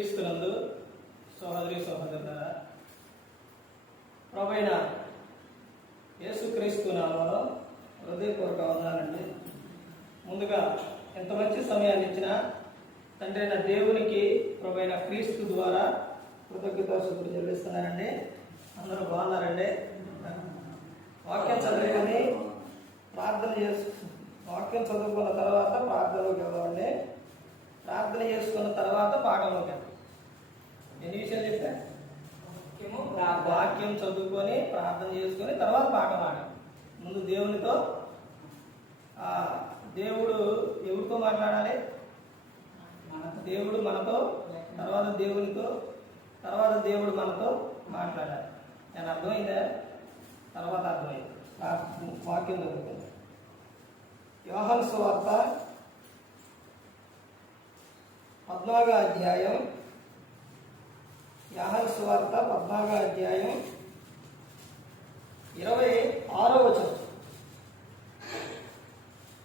క్రీస్తునందు సహోదరి సహోదరులారా, ప్రభువైన యేసుక్రీస్తు నామములో హృదయపూర్వక వందనాలండి. ముందుగా ఎంత మంచి సమయాన్ని ఇచ్చిన తండ్రి అయిన దేవునికి ప్రభువైన క్రీస్తు ద్వారా కృతజ్ఞతాస్తుతులు చెల్లిస్తున్నానండి. అందరూ బాగున్నారండి. వాక్యం చదువుకొని వాక్యం చదువుకున్న తర్వాత ప్రార్థనలోకి వెళ్దామండి. ప్రార్థన చేసుకున్న తర్వాత పాఠంలోకి వెళ్దాం. ఎన్ని విషయాలు చెప్పా? వాక్యం చదువుకొని ప్రార్థన చేసుకొని తర్వాత పాఠం ఆడాలి. ముందు దేవునితో, దేవుడు ఎవరితో మాట్లాడాలి? దేవుడు మనతో, తర్వాత దేవునితో, తర్వాత దేవుడు మనతో మాట్లాడాలి. నేను అర్థమైందా? తర్వాత అర్థమైంది. వాక్యం చదువుకుంది. యోహాను సువార్త 14వ అధ్యాయం, యోహాను సువార్త 14వ అధ్యాయం 26వ వచనం,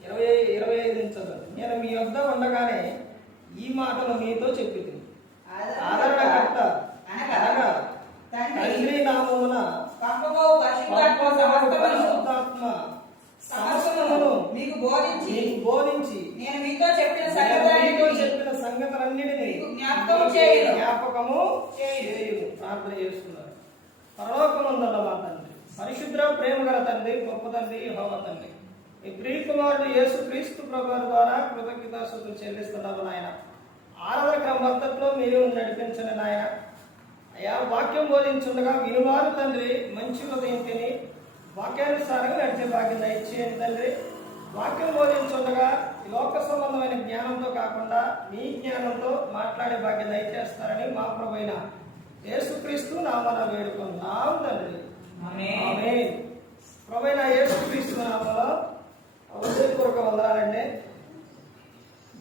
25 నుంచి చదవండి. నేను మీ వద్ద ఉండగానే ఈ మాటలు మీతో చెప్పింది. ఆదరణకర్త అనగా తండ్రి నామమున పరిశుద్ధాత్మ సమస్తమును మీకు బోధించి నేను మీతో చెప్పిన సంగతులన్నిటినీ జ్ఞాపకము చేయును. ప్రార్థన చేస్తున్నారు. పరలోకమందున్న మా తండ్రి, పరిశుద్ధ ప్రేమ గల తండ్రి, గొప్ప తండ్రి, యెహోవా తండ్రి, ఈ ప్రియకుమారుడు యేసుక్రీస్తు ప్రభువు ద్వారా కృతజ్ఞతాస్తుతులు చెల్లిస్తున్నారు నాయన. ఆరాధన క్రమంలో మీరు నడిపించండి నాయన. అయ్యా, వాక్యం బోధించుండగా వినువారు తండ్రి మంచి హృదయం తిని వాక్యానుసారంగా నడిచే భాగ్యం దయచేయండి తండ్రి. వాక్యం బోధించుండగా ఈ లోక సంబంధమైన జ్ఞానంతో కాకుండా మీ జ్ఞానంతో మాట్లాడే భాగ్యం దయచేస్తారని మా ప్రభువైన యేసుక్రీస్తు నామమున వేడుకుంటున్నాం తండ్రి. ఆమేన్. ప్రభువైన యేసుక్రీస్తు నామములో హృదయపూర్వక వందనాలండి.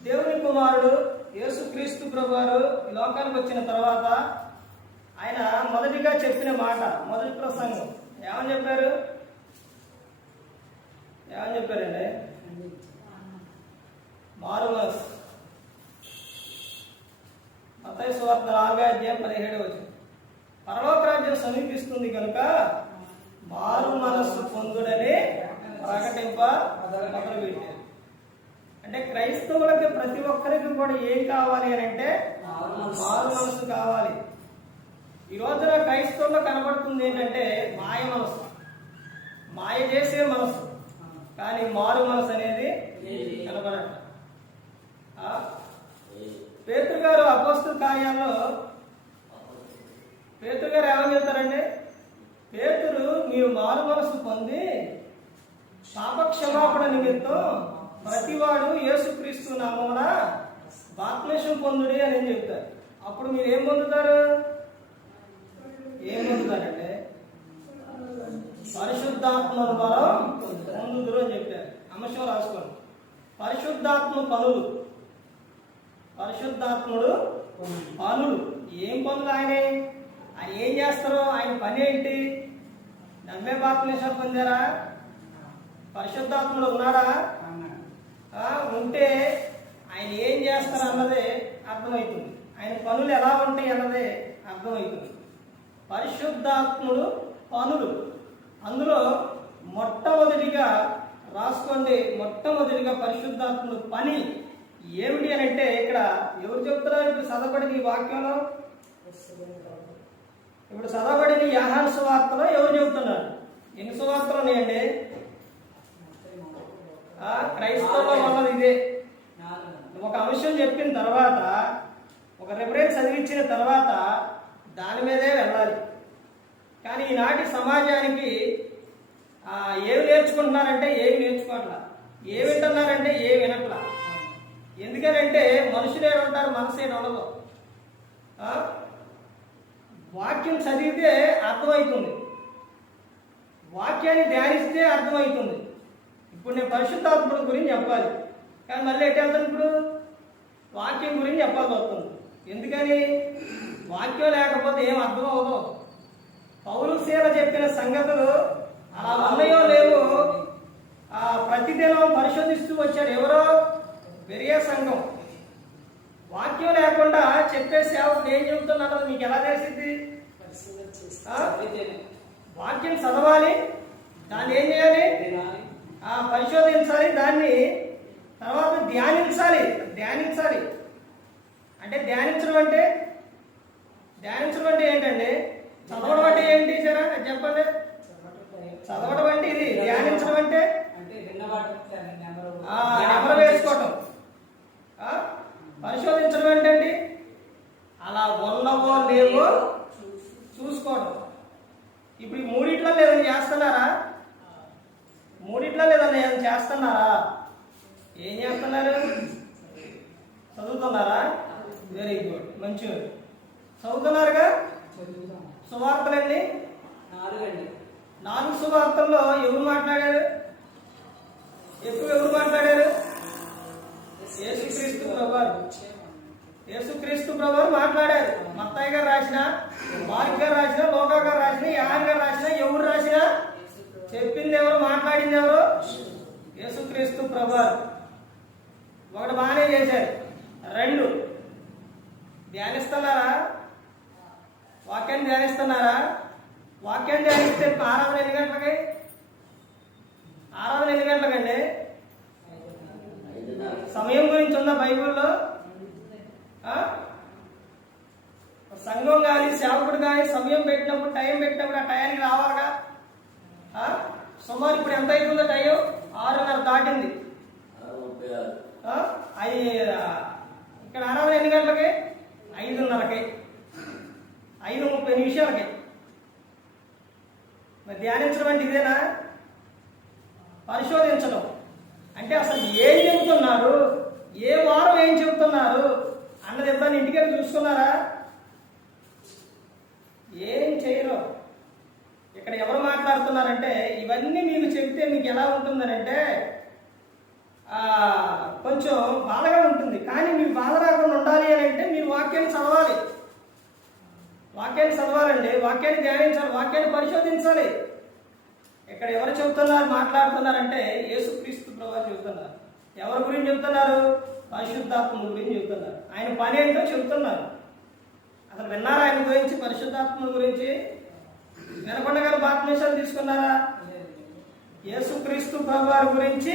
దేవుని కుమారుడు యేసుక్రీస్తు ప్రభువారు ఈ లోకానికి వచ్చిన తర్వాత ఆయన మొదటిగా చెప్పిన మాట, మొదటి ప్రసంగం ఏమని చెప్పారండి? మారు మనసు. మత్తయి సువార్త 4వ అధ్యాయం 17వ వచనం, పరలోక రాజ్యం సమీపిస్తుంది కనుక మారు మనస్సు పొందుడని ప్రకటింప మొదలుపెట్టారు. అంటే క్రైస్తవులకి ప్రతి ఒక్కరికి కూడా ఏం కావాలి అని అంటే మారు మనసు కావాలి. ఈ రోజున క్రైస్తవుల్లో కనబడుతుంది ఏంటంటే మాయ మనసు, మాయ చేసే మనసు, కానీ మారు మనసు అనేది కనబడట. పేతురు గారు అపోస్తల కార్యాల్లో పేతురు గారు ఏమని చెప్తారంటే, పేతురు మీరు మారు మనసు పొంది పాపక్షమాపణ నిమిత్తం ప్రతివాడు యేసుక్రీస్తు నామమున బాప్తిస్మం పొందుడి అని చెప్తారు. అప్పుడు మీరు ఏం పొందుతారంటే పరిశుద్ధాత్మను బలం పొందుదురు అని చెప్పారు. అంశం రాసుకోండి. పరిశుద్ధాత్మ పనులు, పరిశుద్ధాత్ముడు పనులు. ఏం పనులు? ఆయన ఏం చేస్తారో ఆయన పని ఏంటి? నమ్మే బాప్తిస్మం పొందారా? పరిశుద్ధాత్ముడు ఉన్నాడా? ఉంటే ఆయన ఏం చేస్తారు అన్నదే అర్థమవుతుంది. ఆయన పనులు ఎలా ఉంటాయి అన్నదే అర్థమవుతుంది. పరిశుద్ధాత్ముడు పనులు, అందులో మొట్టమొదటిగా రాసుకోండి. మొట్టమొదటిగా పరిశుద్ధాత్ముడు పని ఏమిటి అని అంటే ఇక్కడ ఎవరు చెప్తున్నారు? ఇప్పుడు చదవబడిన ఈ వాక్యంలో, ఇప్పుడు చదవబడిన యోహాను సువార్తలో ఎవరు చెబుతున్నారు? ఎన్ని సువార్తలు ఉన్నాయండి? క్రైస్తవుల వల్ల ఇదే. ఒక అంశం చెప్పిన తర్వాత, ఒక రిఫరెన్స్ చదివించిన తర్వాత దాని మీదే వెళ్ళాలి. కానీ ఈనాటి సమాజానికి ఏమి నేర్చుకుంటున్నారంటే ఏమి నేర్చుకోవట్లా, ఏమి వింటున్నారంటే ఏమి వినట్లా. ఎందుకనంటే మనుషులు ఏమంటారు, మనసు ఏమి ఉండదు. వాక్యం చదివితే అర్థమవుతుంది, వాక్యాన్ని ధ్యానిస్తే అర్థమవుతుంది. ఇప్పుడు నేను పరిశుద్ధాత్ముడి గురించి చెప్పాలి, కానీ మళ్ళీ ఎట్లా వెళ్తాను? ఇప్పుడు వాక్యం గురించి చెప్పాల్సి వస్తుంది. ఎందుకని? వాక్యం లేకపోతే ఏం అర్థం అవ్వదు. పౌలు శీల చెప్పిన సంగతులు అలా ఉన్నాయో లేవో ప్రతిదినం పరిశోధిస్తూ వచ్చారు. ఎవరో బెరియా సంఘం. వాక్యం లేకుండా చెప్పే సేవకుడు మీకు ఎలా తెలిసింది? వాక్యం చదవాలి, దాన్ని ఏం చేయాలి? పరిశోధించాలి, దాన్ని తర్వాత ధ్యానించాలి. అంటే ధ్యానించడం అంటే ఏంటండి? చదవడం అంటే ఏంటి సరే చెప్పండి. చదవడం అంటే ఇది, ధ్యానించడం అంటే నెమరు వేసుకోవటం. పరిశోధించడం ఏంటండి? అలా ఉన్నవో లేవో చూసుకోవడం. ఇప్పుడు ఈ మూడిట్లో లేదని చేస్తున్నారా? ఏం చేస్తున్నారు? చదువుతున్నారా? వెరీ గుడ్, మంచి చదువుతున్నారుగా. సువార్తలండి 4 సువార్తల్లో ఎవరు మాట్లాడారు? ఎవరు మాట్లాడారు? యేసుక్రీస్తు ప్రభువారు మాట్లాడారు. మత్తయి గారు రాసిన, మార్కు గారు రాసిన, లూకా గారు రాసిన, యోహాను గారు రాసిన, ఎవరు రాసిన? చెప్పింది ఎవరు? మాట్లాడింది ఎవరు? యేసుక్రీస్తు ప్రభువారు. ఒకటి బాగానే చేశారు. 2 ధ్యానిస్తున్నారా? వాక్యాన్ని ధ్యానిస్తున్నారా? వాక్యాన్ని ధ్యానిస్తే ఆరాధన ఎన్ని గంటలకి? సమయం గురించి ఉందా బైబిల్లో? సంఘం కానీ సేవకుడు కానీ సమయం పెట్టినప్పుడు, టైం పెట్టినప్పుడు ఆ టయానికి రావాలిగా. సుమారు ఇప్పుడు ఎంత అవుతుందో టైం? 6:30 దాటింది. ఇక్కడ ఆరాధన ఎన్ని గంటలకి? 5:30కి, 5:30 మరి ధ్యానించడం అంటే ఇదేనా? పరిశోధించడం అంటే అసలు ఏం చెబుతున్నారు, ఏ వారం ఏం చెబుతున్నారు అన్నది ఎప్పుడైనా ఇంటికి చూసుకున్నారా? ఏం చేయరు. ఇక్కడ ఎవరు మాట్లాడుతున్నారంటే ఇవన్నీ మీకు చెప్తే మీకు ఎలా ఉంటుందనంటే కొంచెం బాధగా ఉంటుంది. కానీ మీకు బాధ రాకుండా ఉండాలి అని అంటే మీరు వాక్యాన్ని చదవాలండి, వాక్యాన్ని ధ్యానించాలి, వాక్యాన్ని పరిశోధించాలి. ఇక్కడ ఎవరు చెబుతున్నారు, మాట్లాడుతున్నారంటే యేసుక్రీస్తు ప్రభువు చెబుతున్నారు. ఎవరి గురించి చెబుతున్నారు? పరిశుద్ధాత్మ గురించి చెబుతున్నారు. ఆయన పని ఏంటో చెబుతున్నారు. అసలు విన్నారా ఆయన గురించి? పరిశుద్ధాత్మ గురించి వినకుండా గారు బాప్తిస్మం తీసుకున్నారా? యేసుక్రీస్తు ప్రభువారి గురించి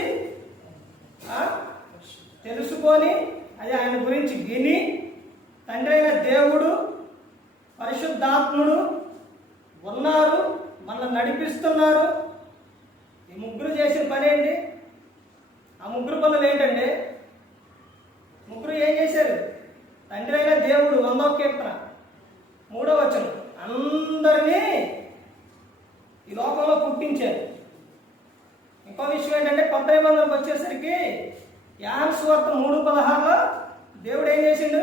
తెలుసుకొని అది ఆయన గురించి విని తండ్రి అయిన దేవుడు, పరిశుద్ధాత్ముడు ఉన్నారు, మనల్ని నడిపిస్తున్నారు. ఈ ముగ్గురు చేసిన పని ఏంటి? ఆ ముగ్గురు పనులు ఏంటంటే, ముగ్గురు ఏం చేశారు? తండ్రి అయిన దేవుడు 100వ కీర్తన 3వ వచనం అందరినీ ఈ లోకంలో పుట్టించారు. ఇంకో విషయం ఏంటంటే కొత్త నిబంధనకు వచ్చేసరికి యోహాను సువార్త 3:16లో దేవుడు ఏం చేసిండు?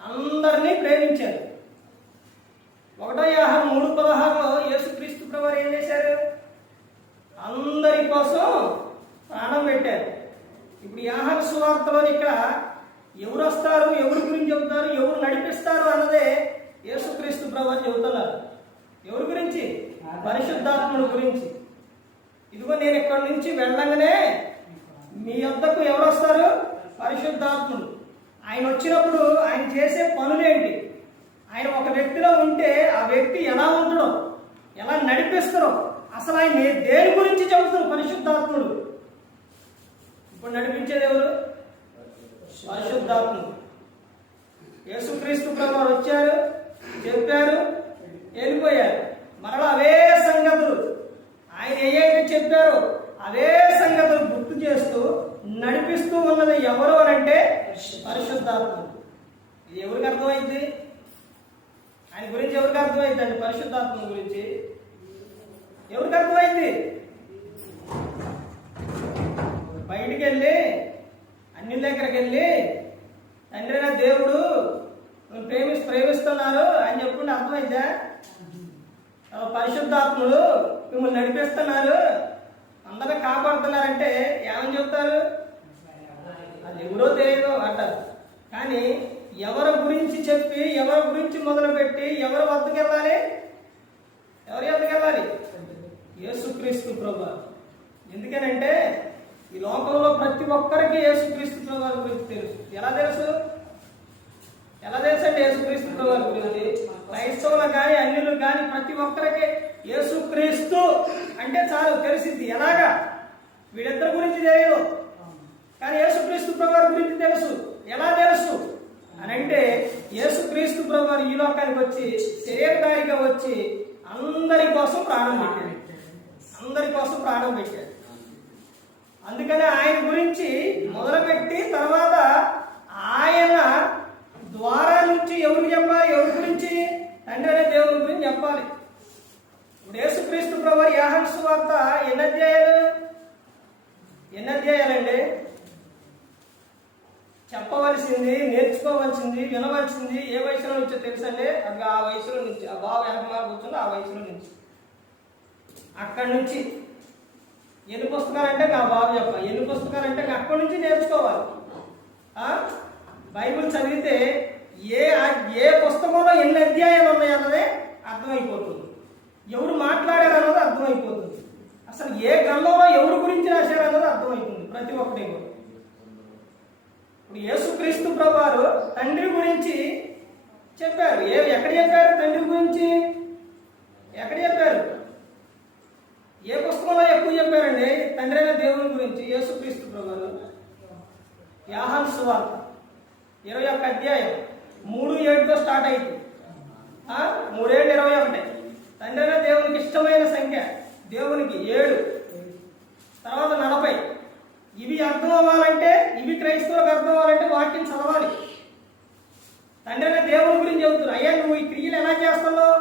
అందరినీ ప్రేమించారు. 1 యోహాను 3:16లో యేసుక్రీస్తు ప్రభువారు ఏం చేశారు? అందరి కోసం ప్రాణం పెట్టారు. ఇప్పుడు యోహాను సువార్తలో ఇక్కడ ఎవరు వస్తారు, ఎవరి గురించి చెబుతారు, ఎవరు నడిపిస్తారు అన్నదే యేసుక్రీస్తు ప్రభువారు చెబుతున్నారు. ఎవరి గురించి? పరిశుద్ధాత్ముడి గురించి. ఇదిగో నేను ఇక్కడి నుంచి వెళ్ళగానే మీ వద్దకు ఎవరు వస్తారు? పరిశుద్ధాత్ముడు. ఆయన వచ్చినప్పుడు ఆయన చేసే పనులేంటి, ఆయన ఒక వ్యక్తిలో ఉంటే ఆ వ్యక్తి ఎలా ఉంటాడో, ఎలా నడిపిస్తారో, అసలు ఆయన దేని గురించి చెబుతారు పరిశుద్ధాత్ముడు. ఇప్పుడు నడిపించేది ఎవరు? పరిశుద్ధాత్ముడు. యేసుక్రీస్తు ప్రభువారు వచ్చారు, చెప్పారు, వెళ్ళిపోయారు. మరలా అవే సంగతులు ఆయన ఏవైతే చెప్పారో అవే సంగతులు గుర్తు చేస్తూ నడిపిస్తూ ఉన్నది ఎవరు అని అంటే పరిశుద్ధాత్ముడు. ఇది ఎవరికి అర్థమైంది? ఆయన గురించి ఎవరికి అర్థమైంది అండి? పరిశుద్ధాత్మ గురించి ఎవరికి అర్థమైంది? బయటికి వెళ్ళి అన్ని దగ్గరికి వెళ్ళి తండ్రి నా దేవుడు ప్రేమిస్తున్నారు అని చెప్పుకుంటే అర్థమైందా? పరిశుద్ధాత్ముడు మిమ్మల్ని నడిపిస్తున్నారు, అందరూ కాపాడుతున్నారంటే ఏమని చెప్తారు? అది ఎవరో తెలియదు అంటారు. కానీ ఎవరి గురించి చెప్పి, ఎవరి గురించి మొదలుపెట్టి ఎవరి వద్దకు వెళ్ళాలి? ఎవరి వద్దకు వెళ్ళాలి? యేసుక్రీస్తు ప్రభువారు. ఎందుకనంటే ఈ లోకంలో ప్రతి ఒక్కరికి యేసుక్రీస్తు ప్రభువారి గురించి తెలుసు. ఎలా తెలుసు? ఎలా తెలుసండి యేసుక్రీస్తు ప్రభువారి గురించి? క్రైస్తవులకు కానీ అన్యులకు కానీ ప్రతి ఒక్కరికి యేసుక్రీస్తు అంటే చాలు తెలిసింది. ఎలాగా? వీళ్ళిద్దరి గురించి తెలియదు, కానీ యేసుక్రీస్తు ప్రభువారి గురించి తెలుసు. ఎలా తెలుసు అని అంటే, యేసుక్రీస్తు ప్రభువారు ఈ లోకానికి వచ్చి శరీరధారిగా వచ్చి అందరి కోసం ప్రాణం పెట్టాడు. అందరి కోసం ప్రాణం పెట్టాడు. అందుకని ఆయన గురించి మొదలుపెట్టి తర్వాత ఆయన ద్వారా నుంచి ఎవరు చెప్పాలి? ఎవరి గురించి? తండ్రి అనే దేవుని గురించి చెప్పాలి. ఇప్పుడు యేసుక్రీస్తు ప్రభువారు యోహాను సువార్త ఎన్ని అధ్యాయాలండి? చెప్పవలసింది, నేర్చుకోవాల్సింది, వినవలసింది ఏ వయసులో నుంచో తెలుసండి? అది ఆ వయసులో నుంచి, ఆ బాబు వెనకమాల కూర్చుంది ఆ వయసులో నుంచి. అక్కడి నుంచి ఎన్ని పుస్తకాలంటే నా బాబు చెప్పాలి, ఎన్ని పుస్తకాలంటే అక్కడి నుంచి నేర్చుకోవాలి. బైబిల్ చదివితే ఏ పుస్తకంలో ఎన్ని అధ్యాయాలు ఉన్నాయన్నదే అర్థమైపోతుంది. ఎవరు మాట్లాడారన్నది అర్థమైపోతుంది. అసలు ఏ గ్రంథంలో ఎవరి గురించి రాశారన్నది అర్థమవుతుంది ప్రతి ఒక్కటి కూడా. ఇప్పుడు యేసుక్రీస్తు ప్రభువారు తండ్రి గురించి చెప్పారు. ఎక్కడ చెప్పారు తండ్రి గురించి? ఎక్కడ చెప్పారు? ఏ పుస్తకంలో ఎక్కువ చెప్పారండి తండ్రి అయిన దేవుని గురించి? యేసుక్రీస్తు ప్రభువారు యోహాను సువార్త 21 అధ్యాయం 3:7తో స్టార్ట్ అయింది. 3:21 తండ్రి అయిన దేవునికి ఇష్టమైన సంఖ్య దేవునికి 7, తర్వాత 40. ఇవి అర్థం అవ్వాలంటే, ఇవి క్రైస్తవులకు అర్థం అవ్వాలంటే వాక్యం చదవాలి. తండ్రి అయిన దేవుని గురించి చెబుతున్నారు. అయ్యా నువ్వు ఈ క్రియలు ఎలా చేస్తున్నావు,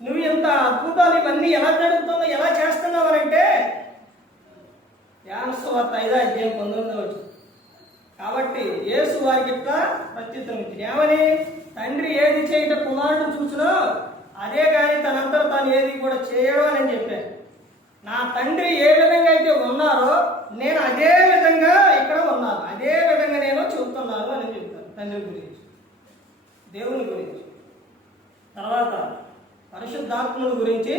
నువ్వు ఎంత అద్భుతాలు ఇవన్నీ ఎలా జరుగుతుందో ఎలా చేస్తున్నావు అంటే యోహాను సువార్త 5:19. కాబట్టి యేసు వారికి ఇట్లా ప్రత్యుత్తరం ఇచ్చింది. ఏమని? తండ్రి ఏది చేయట కుమారుడు చూసినో అదే కానీ తనంతా తాను ఏది కూడా చేయడు అని చెప్పాను. నా తండ్రి ఏ విధంగా అయితే ఉన్నారో నేను అదే విధంగా ఇక్కడ ఉన్నాను, అదే విధంగా నేను చెబుతున్నాను అని చెప్తాను తండ్రి గురించి, దేవుని గురించి. తర్వాత పరిశుద్ధాత్ముడి గురించి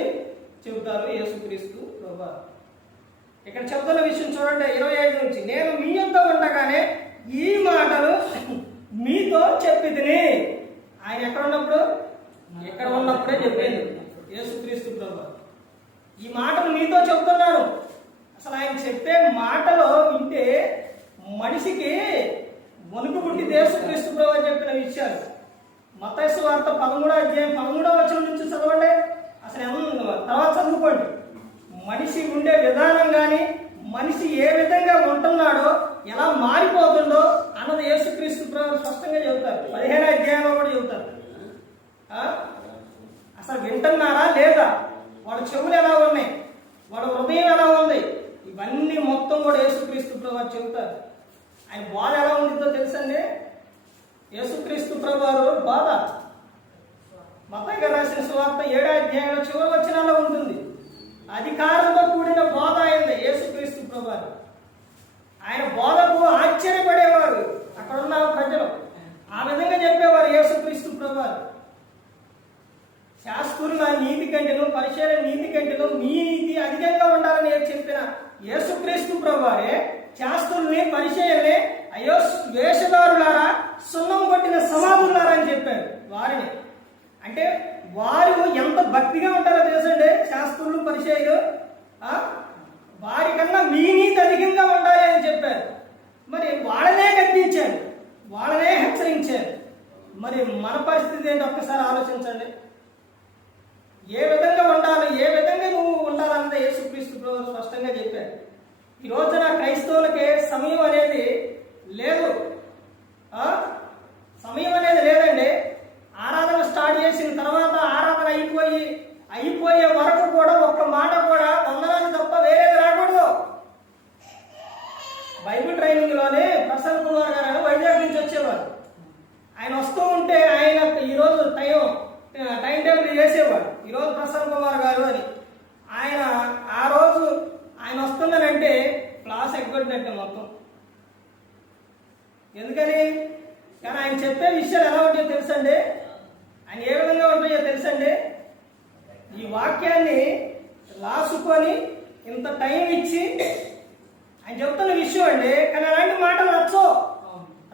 చెబుతారు యేసుక్రీస్తు ప్రభువారు. ఇక్కడ చెబుతున్న విషయం చూడండి 25 నుంచి. నేను మీ యొద్ద ఉండగానే ఈ మాటలు మీతో చెప్పితిని. ఆయన ఎక్కడ ఉన్నప్పుడు? ఎక్కడ ఉన్నప్పుడే చెప్పింది యేసుక్రీస్తు ప్రభువారు. ఈ మాటలు మీతో చెబుతున్నాను. అసలు ఆయన చెప్పే మాటలో వింటే మనిషికి వణుకు పుట్టి యేసుక్రీస్తు ప్రభువారు చెప్పిన విషయాలు. మత్తయి సువార్త 13:13 నుంచి చదవండి. అసలు తర్వాత చదువుకోండి. మనిషి ఉండే విధానం కానీ, మనిషి ఏ విధంగా ఉంటున్నాడో, ఎలా మారిపోతుండో అన్నది యేసుక్రీస్తు ప్రభువారు స్పష్టంగా చెబుతారు. 15వ అధ్యాయంలో కూడా చెబుతారు. అసలు వింటున్నారా లేదా, వాళ్ళ చెవులు ఎలా ఉన్నాయి, వాళ్ళ హృదయం ఎలా ఉంది, ఇవన్నీ మొత్తం కూడా యేసుక్రీస్తు ప్రభువారు చెబుతారు. ఆయన బాధ ఎలా ఉంటుందో తెలుసండి? యేసుక్రీస్తు ప్రభువారు బాధ మత్తయి గారు రాసిన సువార్త 7వ అధ్యాయంలో చివరి వచనాల్లో ఉంటుంది. అధికారంతో కూడిన బోధ అయింది యేసుక్రీస్తు ప్రభువారు. ఆయన బోధకు ఆశ్చర్యపడేవారు అక్కడ ఉన్న ప్రజలు. ఆ విధంగా చెప్పేవారు యేసుక్రీస్తు ప్రభువారు. శాస్త్రుల నీతి కంటేను, పరిచర్య నీతి కంటేను మీ నీతి అధికంగా ఉండాలని చెప్పిన యేసుక్రీస్తు ప్రభువారే శాస్త్రుల్ని, పరిచర్యల్ని అయ్యో వేషధారులారా, సున్నం కొట్టిన సమాధులారా అని చెప్పారు వారిని. అంటే వారు ఎంత భక్తిగా ఉంటారో తెలుసండి శాస్త్రులు, పరిచర్యలు. వారికన్నా మీ నీతి అధికంగా ఉండాలి అని చెప్పారు. మరి వాళ్ళనే గద్దించాడు, వాళ్ళనే హెచ్చరించారు. మరి మన పరిస్థితి ఏంటి ఒక్కసారి ఆలోచించండి. ఏ విధంగా ఉండాలి, ఏ విధంగా నువ్వు ఉండాలన్నది యేసుక్రీస్తు ప్రభువు స్పష్టంగా చెప్పారు. ఈ రోజున క్రైస్తవులకి సమయం అనేది లేదు, సమయం అనేది లేదండి. ఆరాధన స్టార్ట్ చేసిన తర్వాత ఆరాధన అయిపోయే వరకు కూడా ఒక్క మాట కూడా వందనాలు తప్ప వేరేది రాకూడదు. బైబిల్ ట్రైనింగ్ లోనే ప్రసన్న కుమార్ గారు వైజాగ్ నుంచి వచ్చేవారు. ఆయన వస్తూ ఉంటే ఆయన ఈరోజు టైం టేబుల్ చేసేవాడు, ఈరోజు ప్రసన్న కుమార్ గారు అని. ఆయన ఆ రోజు ఆయన వస్తుందనంటే క్లాస్ ఎగ్గొట్టినట్టే మొత్తం. ఎందుకని? కానీ ఆయన చెప్పే విషయాలు ఎలా ఉంటాయో తెలుసండి, ఆయన ఏ విధంగా ఉంటాయో తెలుసండి. ఈ వాక్యాన్ని రాసుకొని ఇంత టైం ఇచ్చి ఆయన చెప్తున్న విషయం అండి. కానీ అలాంటి మాటలు నచ్చో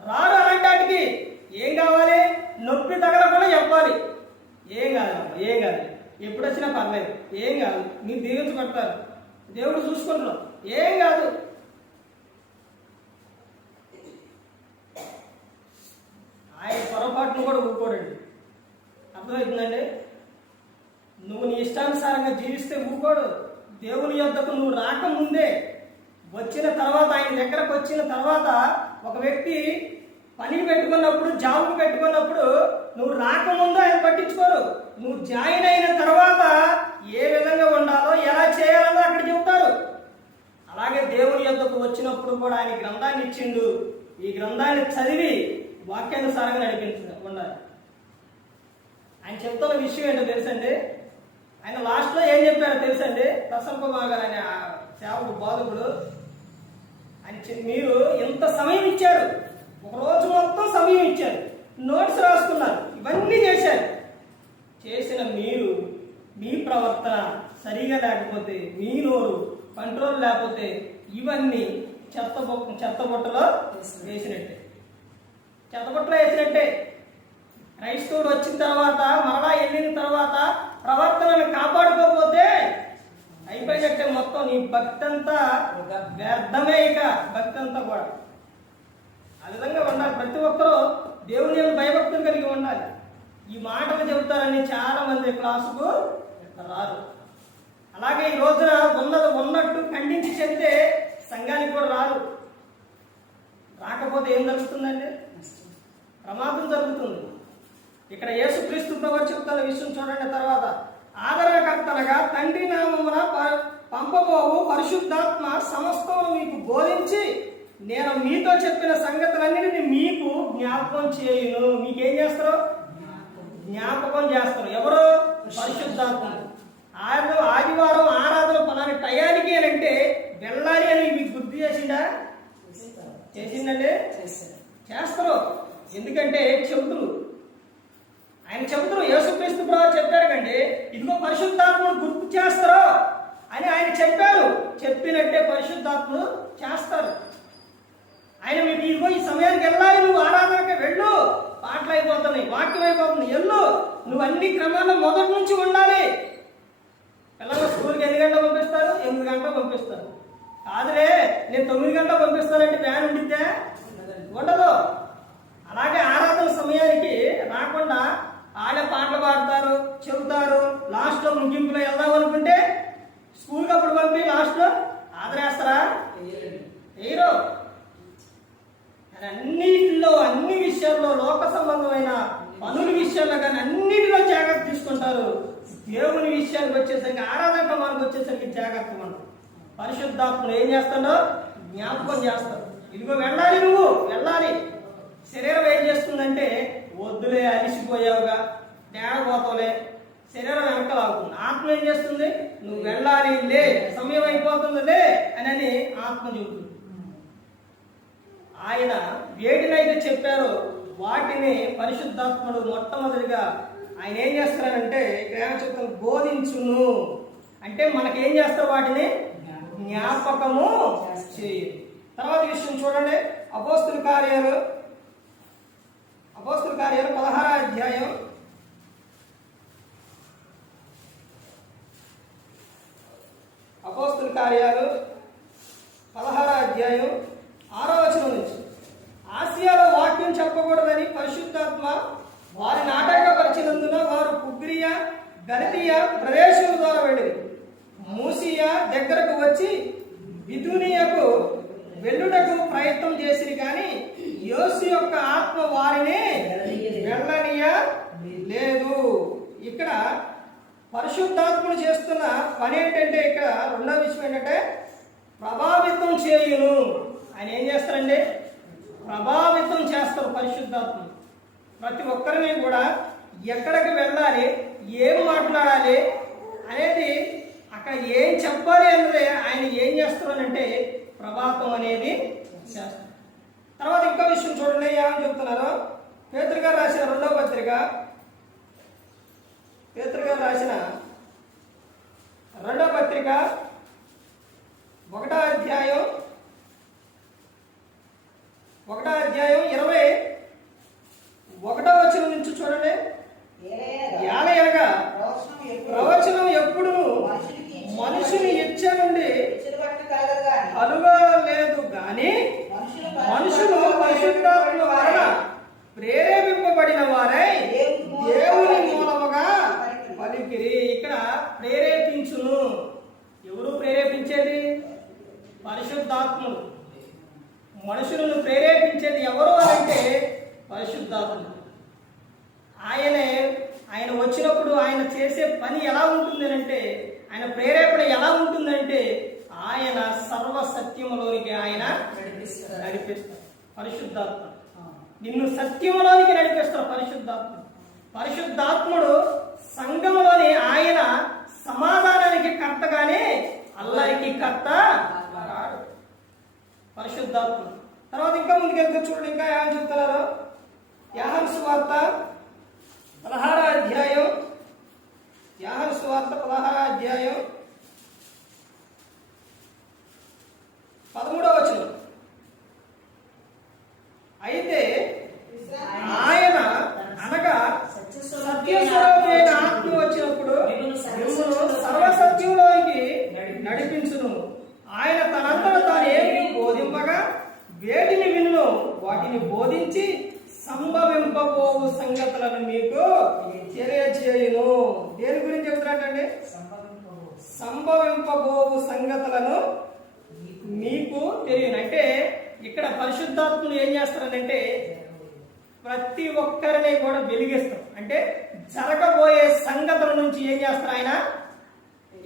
రాడు అలాంటి వాటికి. ఏం కావాలి? నొప్పి తగలకుండా చెప్పాలి. ఏం కాదమ్మా, ఏం కాదు, ఎప్పుడు వచ్చినా పర్లేదు, ఏం కాదు, మీరు దీవించబడతారు, దేవుడు చూసుకుంటున్నాం, ఏం కాదు. ఆయన పొరపాటును కూడా ఊరుకోడండి. అర్థమవుతుందండి? నువ్వు నీ ఇష్టానుసారంగా జీవిస్తే ఊరుకోడు. దేవుని యొద్దకు నువ్వు రాకముందే, వచ్చిన తర్వాత, ఆయన దగ్గరకు వచ్చిన తర్వాత, ఒక వ్యక్తి పనికి పెట్టుకున్నప్పుడు, జాబ్కు పెట్టుకున్నప్పుడు నువ్వు రాకముందు ఆయన పట్టించుకోరు. నువ్వు జాయిన్ అయిన తర్వాత ఏ విధంగా ఉండాలో, ఎలా చేయాలో అక్కడ చెబుతారు. అలాగే దేవుని యొద్దకు వచ్చినప్పుడు కూడా ఆయన గ్రంథాన్ని ఇచ్చిండు. ఈ గ్రంథాన్ని చదివి వాక్యానుసారంగా ఉండాలి. ఆయన చెప్తున్న విషయం ఏంటో తెలుసండి? ఆయన లాస్ట్లో ఏం చెప్పారో తెలుసండి? ప్రసన్న కుమార్ గారు అనే సేవకుడు, బోధకుడు, ఆయన మీరు ఎంత సమయం ఇచ్చారు, ఒక రోజు మొత్తం సమయం ఇచ్చారు, నోట్స్ రాసుకున్నారు, ఇవన్నీ చేశారు. చేసిన మీరు మీ ప్రవర్తన సరిగా లేకపోతే, మీ నోరు కంట్రోల్ లేకపోతే, ఇవన్నీ చెత్తబుట్టలో వేసినట్టే. చెత్తబుట్టలో వేసినట్టే. క్రైస్తవుడు వచ్చిన తర్వాత, మరలా వెళ్ళిన తర్వాత ప్రవర్తనను కాపాడుకోకపోతే అయిపోయినట్టే. మొత్తం నీ భక్తి అంతా వ్యర్థమే. ఇక భక్తి అంతా కూడా ఆ విధంగా ఉండాలి. ప్రతి ఒక్కరూ దేవుని యొక్క భయభక్తులు కలిగి ఉండాలి. ఈ మాటలు చెబుతారని చాలా మంది క్లాసుకు రారు. అలాగే ఈ రోజున ఉన్నట్టు ఖండించి చెప్తే సంఘానికి కూడా రారు. రాకపోతే ఏం జరుగుతుందండి? ప్రమాదం జరుగుతుంది. ఇక్కడ యేసుక్రీస్తు ప్రభువు చెప్తున్న విషయం చూడండి. తర్వాత, ఆదరణకర్తనగా తండ్రి నామమున పంపబోవు పరిశుద్ధాత్మ సమస్తమును మీకు బోధించి నేను మీతో చెప్పిన సంగతులన్నిటిని మీకు జ్ఞాపకం చేయును. మీకేం చేస్తారు? జ్ఞాపకం చేస్తారు. ఎవరు? పరిశుద్ధాత్మ. ఆదివారం ఆరాధన పలాని టయానికి అని అంటే వెళ్ళాలి అని మీకు గుర్తు చేసిందా? చేసిందండి? చేస్తారు. ఎందుకంటే చెబుతురు, ఆయన చెబుతురు. యేసుక్రీస్తు ప్రభువు చెప్పారు కండి, ఇదిగో పరిశుద్ధాత్మను గుర్తు చేస్తారు అని ఆయన చెప్పారు. చెప్పినట్టే పరిశుద్ధాత్మను చేస్తారు. ఆయన మీకు ఇదిగో ఈ సమయానికి వెళ్ళాలి, నువ్వు ఆరాధనకి వెళ్ళు, పాటలు అయిపోతున్నాయి, వాక్యం అయిపోతుంది, వెళ్ళు, నువ్వు అన్ని క్రమాల్లో మొదటి నుంచి ఉండాలి. పిల్లలు స్కూల్కి ఎన్ని గంటలు పంపిస్తారు? 8 గంటలు పంపిస్తారు. కాదులే నేను 9 గంటలు పంపిస్తానంటే వ్యాన్ ఉండిద్దా? ఉండదు. అలాగే ఆరాధన సమయానికి రాకుండా ఆడే పాటలు పాడతారు, చెబుతారు, లాస్ట్లో ముగింపులో వెళ్దాం అనుకుంటే స్కూల్కి అప్పుడు పంపి లాస్ట్లో ఆదరేస్తారా? వేయరు. అన్నిటిలో, అన్ని విషయాల్లో, లోక సంబంధమైన పనుల విషయాల్లో కానీ అన్నిటిలో జాగ్రత్త తీసుకుంటారు. దేవుని విషయానికి వచ్చేసరికి, ఆరాధన క్రమానికి వచ్చేసరికి జాగ్రత్త ఉండదు. పరిశుద్ధాత్మను ఏం చేస్తాడో జ్ఞాపకం చేస్తారు. ఇదిగో వెళ్ళాలి, నువ్వు వెళ్ళాలి. శరీరం ఏం చేస్తుందంటే, వద్దులే అలిసిపోయావుగా, తేడపోతావులే, శరీరం వెనకలాగుతుంది. ఆత్మ ఏం చేస్తుంది? నువ్వు వెళ్ళాలి, లే, సమయం అయిపోతుంది, లే అని ఆత్మ చెబుతుంది. ఆయన వేటినైతే చెప్పారో వాటిని పరిశుద్ధాత్ముడు మొట్టమొదటిగా ఆయన ఏం చేస్తారంటే, ఇక్కడ చెప్తాను, బోధించును అంటే మనకేం చేస్తారు? వాటిని జ్ఞాపకము చేయు. తర్వాత విషయం చూడండి, అపోస్తుల కార్యాలు 16వ అధ్యాయం 6వ వచనం నుంచి, ఆసియాలో వాక్యం చెప్పకూడదని పరిశుద్ధాత్మ వారిని ఆటంకపరిచినందున వారు కుగ్రియా, గలిలియా ప్రదేశం ద్వారా వెళ్ళింది. మూసియా దగ్గరకు వచ్చి బిథూనియకు వెళ్ళుటకు ప్రయత్నం చేసిరి, కానీ యేసు యొక్క ఆత్మ వారిని వెళ్ళనీయ లేదు. ఇక్కడ పరిశుద్ధాత్ముడు చేస్తున్న పని ఏంటంటే, ఇక్కడ రెండవ విషయం ఏంటంటే ప్రభావితం చేయును. ఆయన ఏం చేస్తారండి? ప్రభావితం చేస్తారు. పరిశుద్ధాత్మ ప్రతి ఒక్కరిని కూడా ఎక్కడికి వెళ్ళాలి, ఏం మాట్లాడాలి అనేది, అక్కడ ఏం చెప్పాలి అన్నది ఆయన ఏం చేస్తున్నారంటే ప్రభావితం అనేది చేస్తారు. తర్వాత ఇంకో విషయం చూడండి, ఏమని చెప్తున్నారు? పేతురు గారు రాసిన 2వ పత్రిక, పేతురు గారు రాసిన 2వ పత్రిక 1వ అధ్యాయం 21 పరిశుద్ధాత్ముడు. మనుషులను ప్రేరేపించేది ఎవరు అంటే పరిశుద్ధాత్ముడు. ఆయన వచ్చినప్పుడు ఆయన చేసే పని ఎలా ఉంటుంది అంటే, ఆయన ప్రేరేపణ ఎలా ఉంటుందంటే, ఆయన సర్వ సత్యములోనికి ఆయన నడిపిస్తారు. పరిశుద్ధాత్మ నిన్ను సత్యములోనికి నడిపిస్తారు. పరిశుద్ధాత్ముడు సంఘములోని ఆయన సమాధానానికి కర్తగానే అల్లరికి కర్త కాడు. పరిశుద్ధాత్ముడు. తర్వాత ఇంకా ముందుకెళ్తే చూడండి, ఇంకా ఏమని చెప్తున్నారు. యోహాను సువార్త 16వ అధ్యాయం, యోహాను సువార్త 16వ అధ్యాయం 13వ వచనం. అయితే ఆయన అనగా సత్యస్వరూపమైన ఆత్మ వచ్చినప్పుడు మిమ్మును సర్వసత్యంలోకి నడిపించును. ఆయన తనంతట తాను ఏమి బోధింపగా వేటిని విన్ను వాటిని బోధించి సంభవింపబోవు సంగతులను మీకు తెలియజేయును. దేని గురించి చెబుతున్నట్టండి? సంభవింపబోవు సంగతులను మీకు తెలియను. అంటే ఇక్కడ పరిశుద్ధాత్ములు ఏం చేస్తారంటే ప్రతి ఒక్కరిని కూడా వెలిగిస్తారు. అంటే జరగబోయే సంగతుల నుంచి ఏం చేస్తారు? ఆయన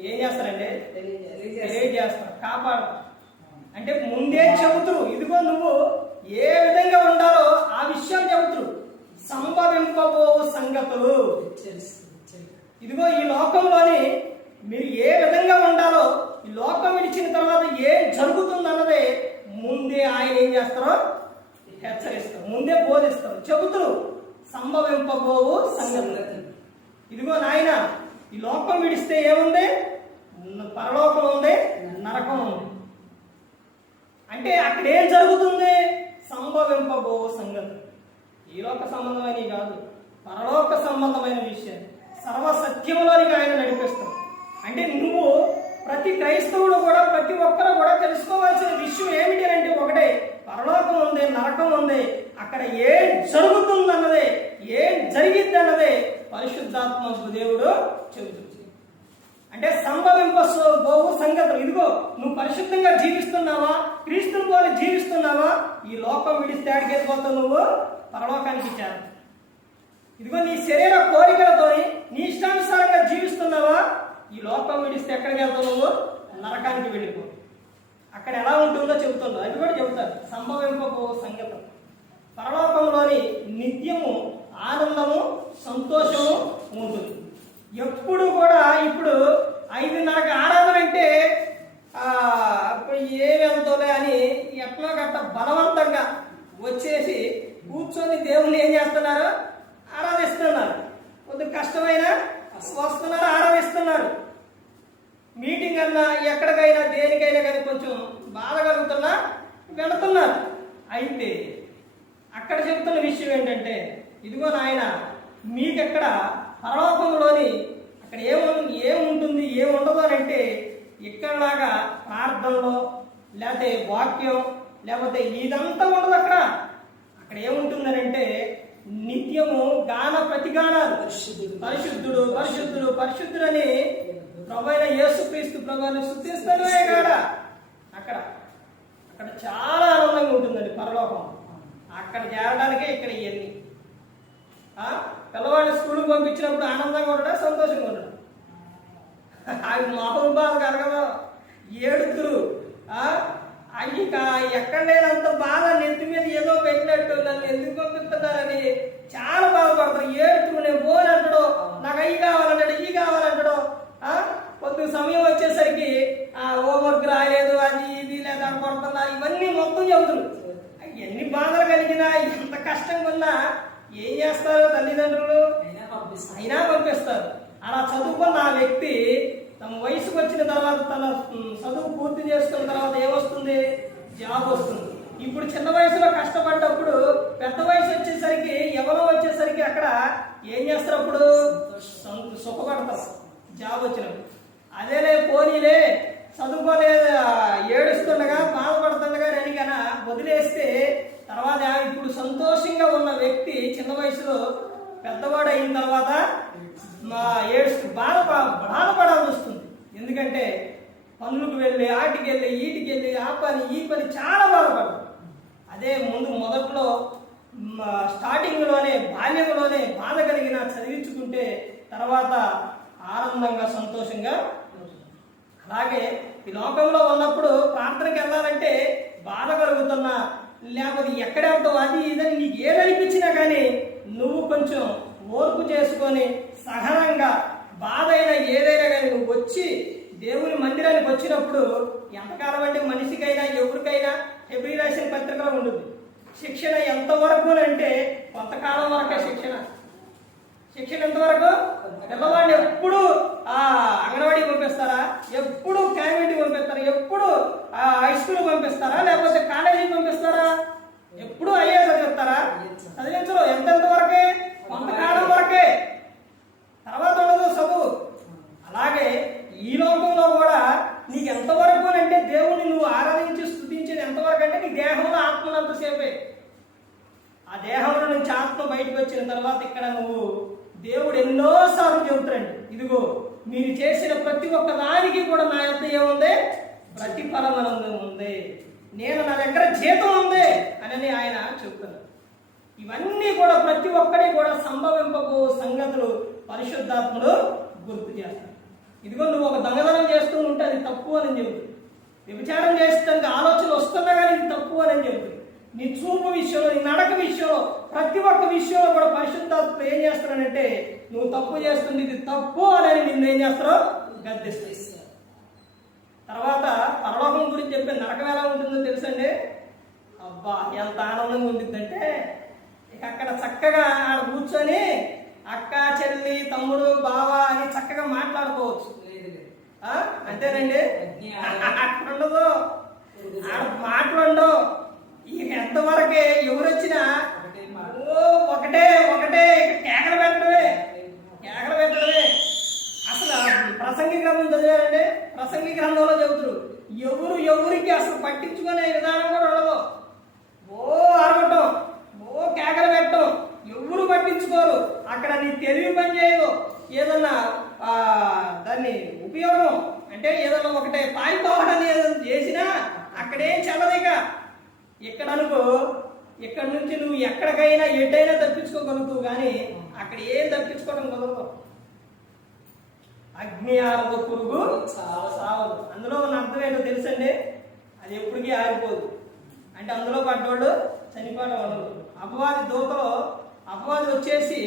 ఏం చేస్తారంటే తెలియజేస్తారు, కాపాడతారు. అంటే ముందే చెబుతురు, ఇదిగో నువ్వు ఏ విధంగా ఉండాలో ఆ విషయం చెబుతురు. సంభవింపబోవు సంగతులు, ఇదిగో ఈ లోకంలోని మీరు ఏ విధంగా ఉండాలో, ఈ లోకం విడిచిన తర్వాత ఏం జరుగుతుందన్నదే ముందే ఆయన ఏం చేస్తారో హెచ్చరిస్తారు, ముందే బోధిస్తారు, చెబుతురు. సంభవింపబోవు సంగతులు. ఇదిగో నాయన, ఈ లోకం విడిస్తే ఏముంది? పరలోకం ఉంది, నరకం ఉంది. అంటే అక్కడ ఏం జరుగుతుంది? సంభవింపబోవు సంగతులు. ఈ లోక సంబంధమైన కాదు, పరలోక సంబంధమైన విషయం. సర్వసత్యంలోనికి ఆయన నడిపిస్తాడు. అంటే నువ్వు ప్రతి క్రైస్తవుడు కూడా, ప్రతి ఒక్కరు కూడా తెలుసుకోవాల్సిన విషయం ఏమిటి అంటే ఒకటే, పరలోకం ఉంది, నరకం ఉంది. అక్కడ ఏం జరుగుతుందన్నదే, ఏం జరిగిద్ది అన్నదే పరిశుద్ధాత్మ దేవుడు చెబుతుంది. అంటే సంభవింపబోవు సంగతులు. ఇదిగో నువ్వు పరిశుద్ధంగా జీవిస్తున్నావా, క్రీస్తుని పోలి జీవిస్తున్నావా, ఈ లోకం విడిస్తే ఆడికి వెళ్ళిపోతావు, నువ్వు పరలోకానికి చేరు. ఇదిగో నీ శరీర కోరికలతోని నీ ఇష్టానుసారంగా జీవిస్తున్నావా, ఈ లోకం విడిస్తే ఎక్కడికి వెళ్తావు? నువ్వు నరకానికి వెళ్ళిపో. అక్కడ ఎలా ఉంటుందో చెబుతుందో అది కూడా చెబుతారు. సంభవింపబో సంగతం. పరలోకంలోని నిత్యము ఆనందము, సంతోషము ఉంటుంది. ఎప్పుడు కూడా ఇప్పుడు 5:30 ఆరాధన అంటే ఏమి వెళ్తావులే అని ఎట్లా గట్ట బలవంతంగా వచ్చేసి కూర్చొని దేవుణ్ణి ఏం చేస్తున్నారు? ఆరాధిస్తున్నారు. కొద్దిగా కష్టమైన వస్తున్నారు, ఆరాధిస్తున్నారు. మీటింగ్ అన్నా, ఎక్కడికైనా, దేనికైనా కానీ కొంచెం బాధ కలుగుతున్నా వెళుతున్నారు. అయితే అక్కడ చెప్తున్న విషయం ఏంటంటే, ఇదిగో నాయన, మీకెక్కడ పరలోకంలోని అక్కడ ఏముంటుంది, ఏముండదు అని అంటే, ఇక్కడలాగా ప్రార్థనలో లేకపోతే వాక్యం లేకపోతే ఇదంతా ఉండదు. అక్కడ ఏముంటుందని అంటే నిత్యము గాన ప్రతిగానాలు. పరిశుద్ధుడు పరిశుద్ధుడు పరిశుద్ధుడు అని ప్రభువైన యేసుక్రీస్తు ప్రభువుని స్తుతిస్తూనే కాడ అక్కడ చాలా ఆనందంగా ఉంటుందండి పరలోకం. అక్కడ చేరడానికే ఇక్కడ ఇవన్నీ. పిల్లవాడిని స్కూల్కి పంపించినప్పుడు ఆనందంగా ఉండడా, సంతోషంగా ఉండడం? అవి మామూలు బాధ కలగదు, ఏడుతురు. అవి ఎక్కడ లేనంత బాధ, నెత్తి మీద ఏదో పెట్టినట్టు నన్ను ఎందుకు పంపిస్తున్నారని చాలా బాధపడతారు. ఏడుతురు, నేను పోని అంటాడు, నాకు అవి కావాలంటాడు, ఇవి కావాలంటాడు. కొద్ది సమయం వచ్చేసరికి హోంవర్క్ రాలేదు, అది ఇది లేదా కొడుతున్నా, ఇవన్నీ మొత్తం చెబుతురు. ఎన్ని బాధలు కలిగినా, ఎంత కష్టంగా ఉన్నా ఏం చేస్తారు తల్లిదండ్రులు? అయినా పంపిస్తారు. అలా చదువుకున్న ఆ వ్యక్తి తమ వయసుకు వచ్చిన తర్వాత, తన చదువు పూర్తి చేసుకున్న తర్వాత ఏమొస్తుంది? జాబ్ వస్తుంది. ఇప్పుడు చిన్న వయసులో కష్టపడ్డప్పుడు పెద్ద వయసు వచ్చేసరికి, ఎవరో వచ్చేసరికి అక్కడ ఏం చేస్తారు? అప్పుడు సుఖపడతారు జాబ్ వచ్చినప్పుడు. అదేలే పోనీలే, చదువుకోలేదు, ఏడుస్తుండగా బాధపడుతుండగా అడిగానా వదిలేస్తే తర్వాత ఇప్పుడు సంతోషంగా ఉన్న వ్యక్తి చిన్న వయసులో పెద్దవాడు అయిన తర్వాత ఏడుస్తూ బాధపడాల్సి వస్తుంది. ఎందుకంటే పనులకు వెళ్ళి ఆటికి వెళ్ళి ఈటికి వెళ్ళి ఆ పని ఈ పని చాలా బాధపడతారు. అదే మొదట్లో స్టార్టింగ్లోనే బాల్యంలోనే బాధ కలిగిన చదివించుకుంటే తర్వాత ఆనందంగా సంతోషంగా ఉంటుంది. అలాగే ఈ లోకంలో ఉన్నప్పుడు ప్రార్థనకి వెళ్ళాలంటే బాధ కలుగుతున్నా లేకపోతే ఎక్కడే ఉంటావు అది ఇదని నీకు ఏదనిపించినా కానీ నువ్వు కొంచెం ఓర్పు చేసుకొని సహనంగా బాధ అయినా ఏదైనా కానీ నువ్వు వచ్చి దేవుని మందిరానికి వచ్చినప్పుడు ఎంతకాలం అంటే మనిషికైనా ఎవరికైనా హెబ్రీ రాసిన పత్రికలో ఉంటుంది. శిక్షణ ఎంతవరకు అంటే కొంతకాలం వరకే శిక్షణ ఎంతవరకు? పిల్లవాడిని ఎప్పుడు అంగన్వాడీకి పంపిస్తారా, ఎప్పుడు కాన్వెంట్కి పంపిస్తారా, ఎప్పుడు హై స్కూల్కి పంపిస్తారా, లేకపోతే కాలేజీకి పంపిస్తారా, ఎప్పుడు అయ్యే చదివిస్తారా? చదివించరు. ఎంతవరకే? కొంతకాలం వరకే, తర్వాత ఉండదు చదువు. అలాగే ఈ లోకంలో కూడా నీకు ఎంతవరకు అంటే దేవుని నువ్వు ఆరాధించి స్తుతించేది ఎంతవరకు అంటే నీ దేహంలో ఆత్మనంతసేపే. ఆ దేహంలో నుంచి ఆత్మ బయటకు వచ్చిన తర్వాత ఇక్కడ నువ్వు దేవుడు ఎన్నోసార్లు చెబుతాడండి, ఇదిగో మీరు చేసిన ప్రతి ఒక్క దానికి కూడా నా యొక్క ఏముంది? ప్రతిఫలమనందం ఉంది, నేను నా దగ్గర జీతం ఉంది అని ఆయన చెబుతున్నాడు. ఇవన్నీ కూడా ప్రతి ఒక్కటి కూడా సంభవింపకు సంగతులు పరిశుద్ధాత్ముడు గుర్తు చేస్తాడు. ఇదిగో నువ్వు ఒక దొంగతనం చేస్తూ ఉంటే అది తప్పు అని చెబుతుంది. వ్యభిచారం చేస్తే ఆలోచన వస్తున్నా కానీ ఇది తప్పు అని చెబుతుంది. నీ చూపు విషయంలో, నీ నడక విషయంలో, ప్రతి ఒక్క విషయంలో కూడా పరిశుద్ధాత్మ ఏం చేస్తానంటే నువ్వు తప్పు చేస్తుంది ఇది తప్పు అని నిన్ను ఏం చేస్తారో గద్దిస్తాయి. తర్వాత పరలోకం గురించి చెప్పే నరకం ఎలా ఉంటుందో తెలుసండి. అబ్బా ఎంత ఆనందంగా ఉంటుందంటే ఇక అక్కడ చక్కగా ఆడ కూర్చొని అక్క చెల్లి తమ్ముడు బావ అని చక్కగా మాట్లాడుకోవచ్చు. అంతేనండి, అక్కడ ఉండదు, ఆడ మాట్లాడో. ఇక ఎంతవరకే ఎవరొచ్చినా ఒకటే కేకలు పెట్టడమే. అసలు ప్రసంగి గ్రంథం చదివారండి, ప్రసంగి గ్రంథంలో చెబుతారు ఎవరికి అసలు పట్టించుకునే విధానం కూడా ఉండదు. అరగటం, కేకలు పెట్టడం, ఎవరు పట్టించుకోరు. అక్కడ నీ తెలివి పని చేయదు. ఏదన్నా దాన్ని ఉపయోగం అంటే ఏదన్నా ఒకటే పారిపోవడాన్ని ఏదైనా చేసినా అక్కడేం చల్లదిక. ఇక్కడ అనుకో, ఇక్కడ నుంచి నువ్వు ఎక్కడికైనా ఎటైనా తప్పించుకోగలుగుతావు, కానీ అక్కడ ఏం తప్పించుకోవడం కుదరదు. అగ్ని ఆరదు, పురుగు సావదు. అందులో ఉన్న అర్థం ఏంటో తెలుసండి, అది ఎప్పటికీ ఆరిపోదు. అంటే అందులో పడ్డవాడు చనిపోవడం ఉండదు. అపవాది వచ్చేసి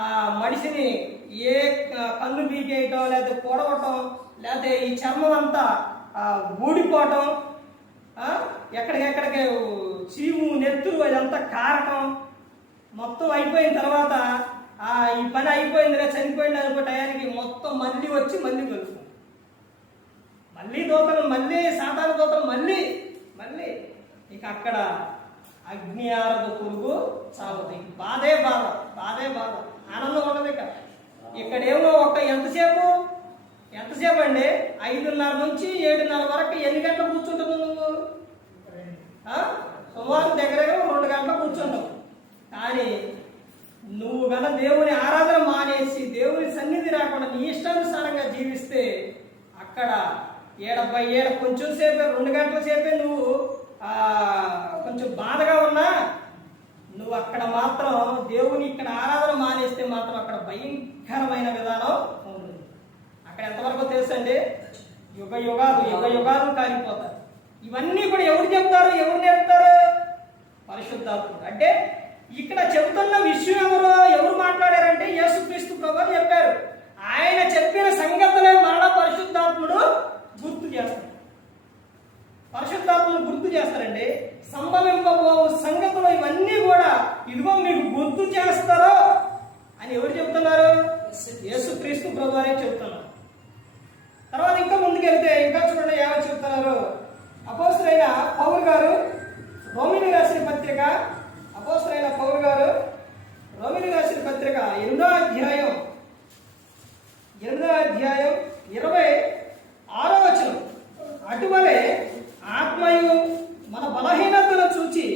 ఆ మనిషిని ఏ కన్ను పీకేయటం, లేకపోతే పొడవటం, లేకపోతే ఈ చర్మం అంతా ఊడిపోవటం, ఎక్కడికెక్కడికి చీము నెత్తురు అదంతా కారటం మొత్తం అయిపోయిన తర్వాత ఈ పని అయిపోయిందిగా చనిపోయింది అనుకో టయానికి మొత్తం మళ్ళీ వచ్చి మళ్ళీ కలుస్తుంది. మళ్ళీ దోతలు, మళ్ళీ సాతాను దోతలు, మళ్ళీ ఇక అక్కడ అగ్ని ఆరదు, పురుగు సాగుతాయి. బాధే బాధ, ఆనందం ఉండదు. ఇక్కడేమో ఎంతసేపు అండి 5:30 నుంచి 7:30 వరకు ఎన్ని గంటలు కూర్చుంటావు నువ్వు? సుమారు దగ్గరగా 2 గంటలు కూర్చుంటావు. కానీ నువ్వు గల దేవుని ఆరాధన మానేసి దేవుని సన్నిధి రాకుండా నీ ఇష్టానుసారంగా జీవిస్తే అక్కడ ఏడ కొంచెం సేపే 2 గంటల సేపే నువ్వు కొంచెం బాధగా ఉన్నా నువ్వు అక్కడ మాత్రం దేవుని ఇక్కడ ఆరాధన మానేస్తే మాత్రం అక్కడ భయంకరమైన విధానం ఉంటుంది. అక్కడ ఎంతవరకు తెలుసండి, యుగ యుగాలు కాలిపోతారు. ఇవన్నీ కూడా ఎవరు చెప్తారు, ఎవరు నేర్పుతారు? పరిశుద్ధాత్ముడు. అంటే ఇక్కడ చెబుతున్న విషయం ఎవరు మాట్లాడారంటే యేసుక్రీస్తు ప్రభువు చెప్పారు. ఆయన చెప్పిన సంగతులే మరణ పరిశుద్ధాత్ముడు గుర్తు చేస్తారండి. సంభవింపబో సంగతులు ఇవన్నీ కూడా ఇదిగో మీకు గుర్తు చేస్తారో అని ఎవరు చెప్తున్నారు? యేసుక్రీస్తు ప్రభువు అనే చెప్తున్నారు. తర్వాత ఇంకా ముందుకెళ్తే ఇంకా చూడండి ఏమని చెప్తున్నారు. అపోస్తలుడైన పౌలు గారు రోమీయులకు రాసిన పత్రిక, 8వ అధ్యాయం 26వ వచనం. అటువలే ఆత్మయు మన బలహీనతను చూచి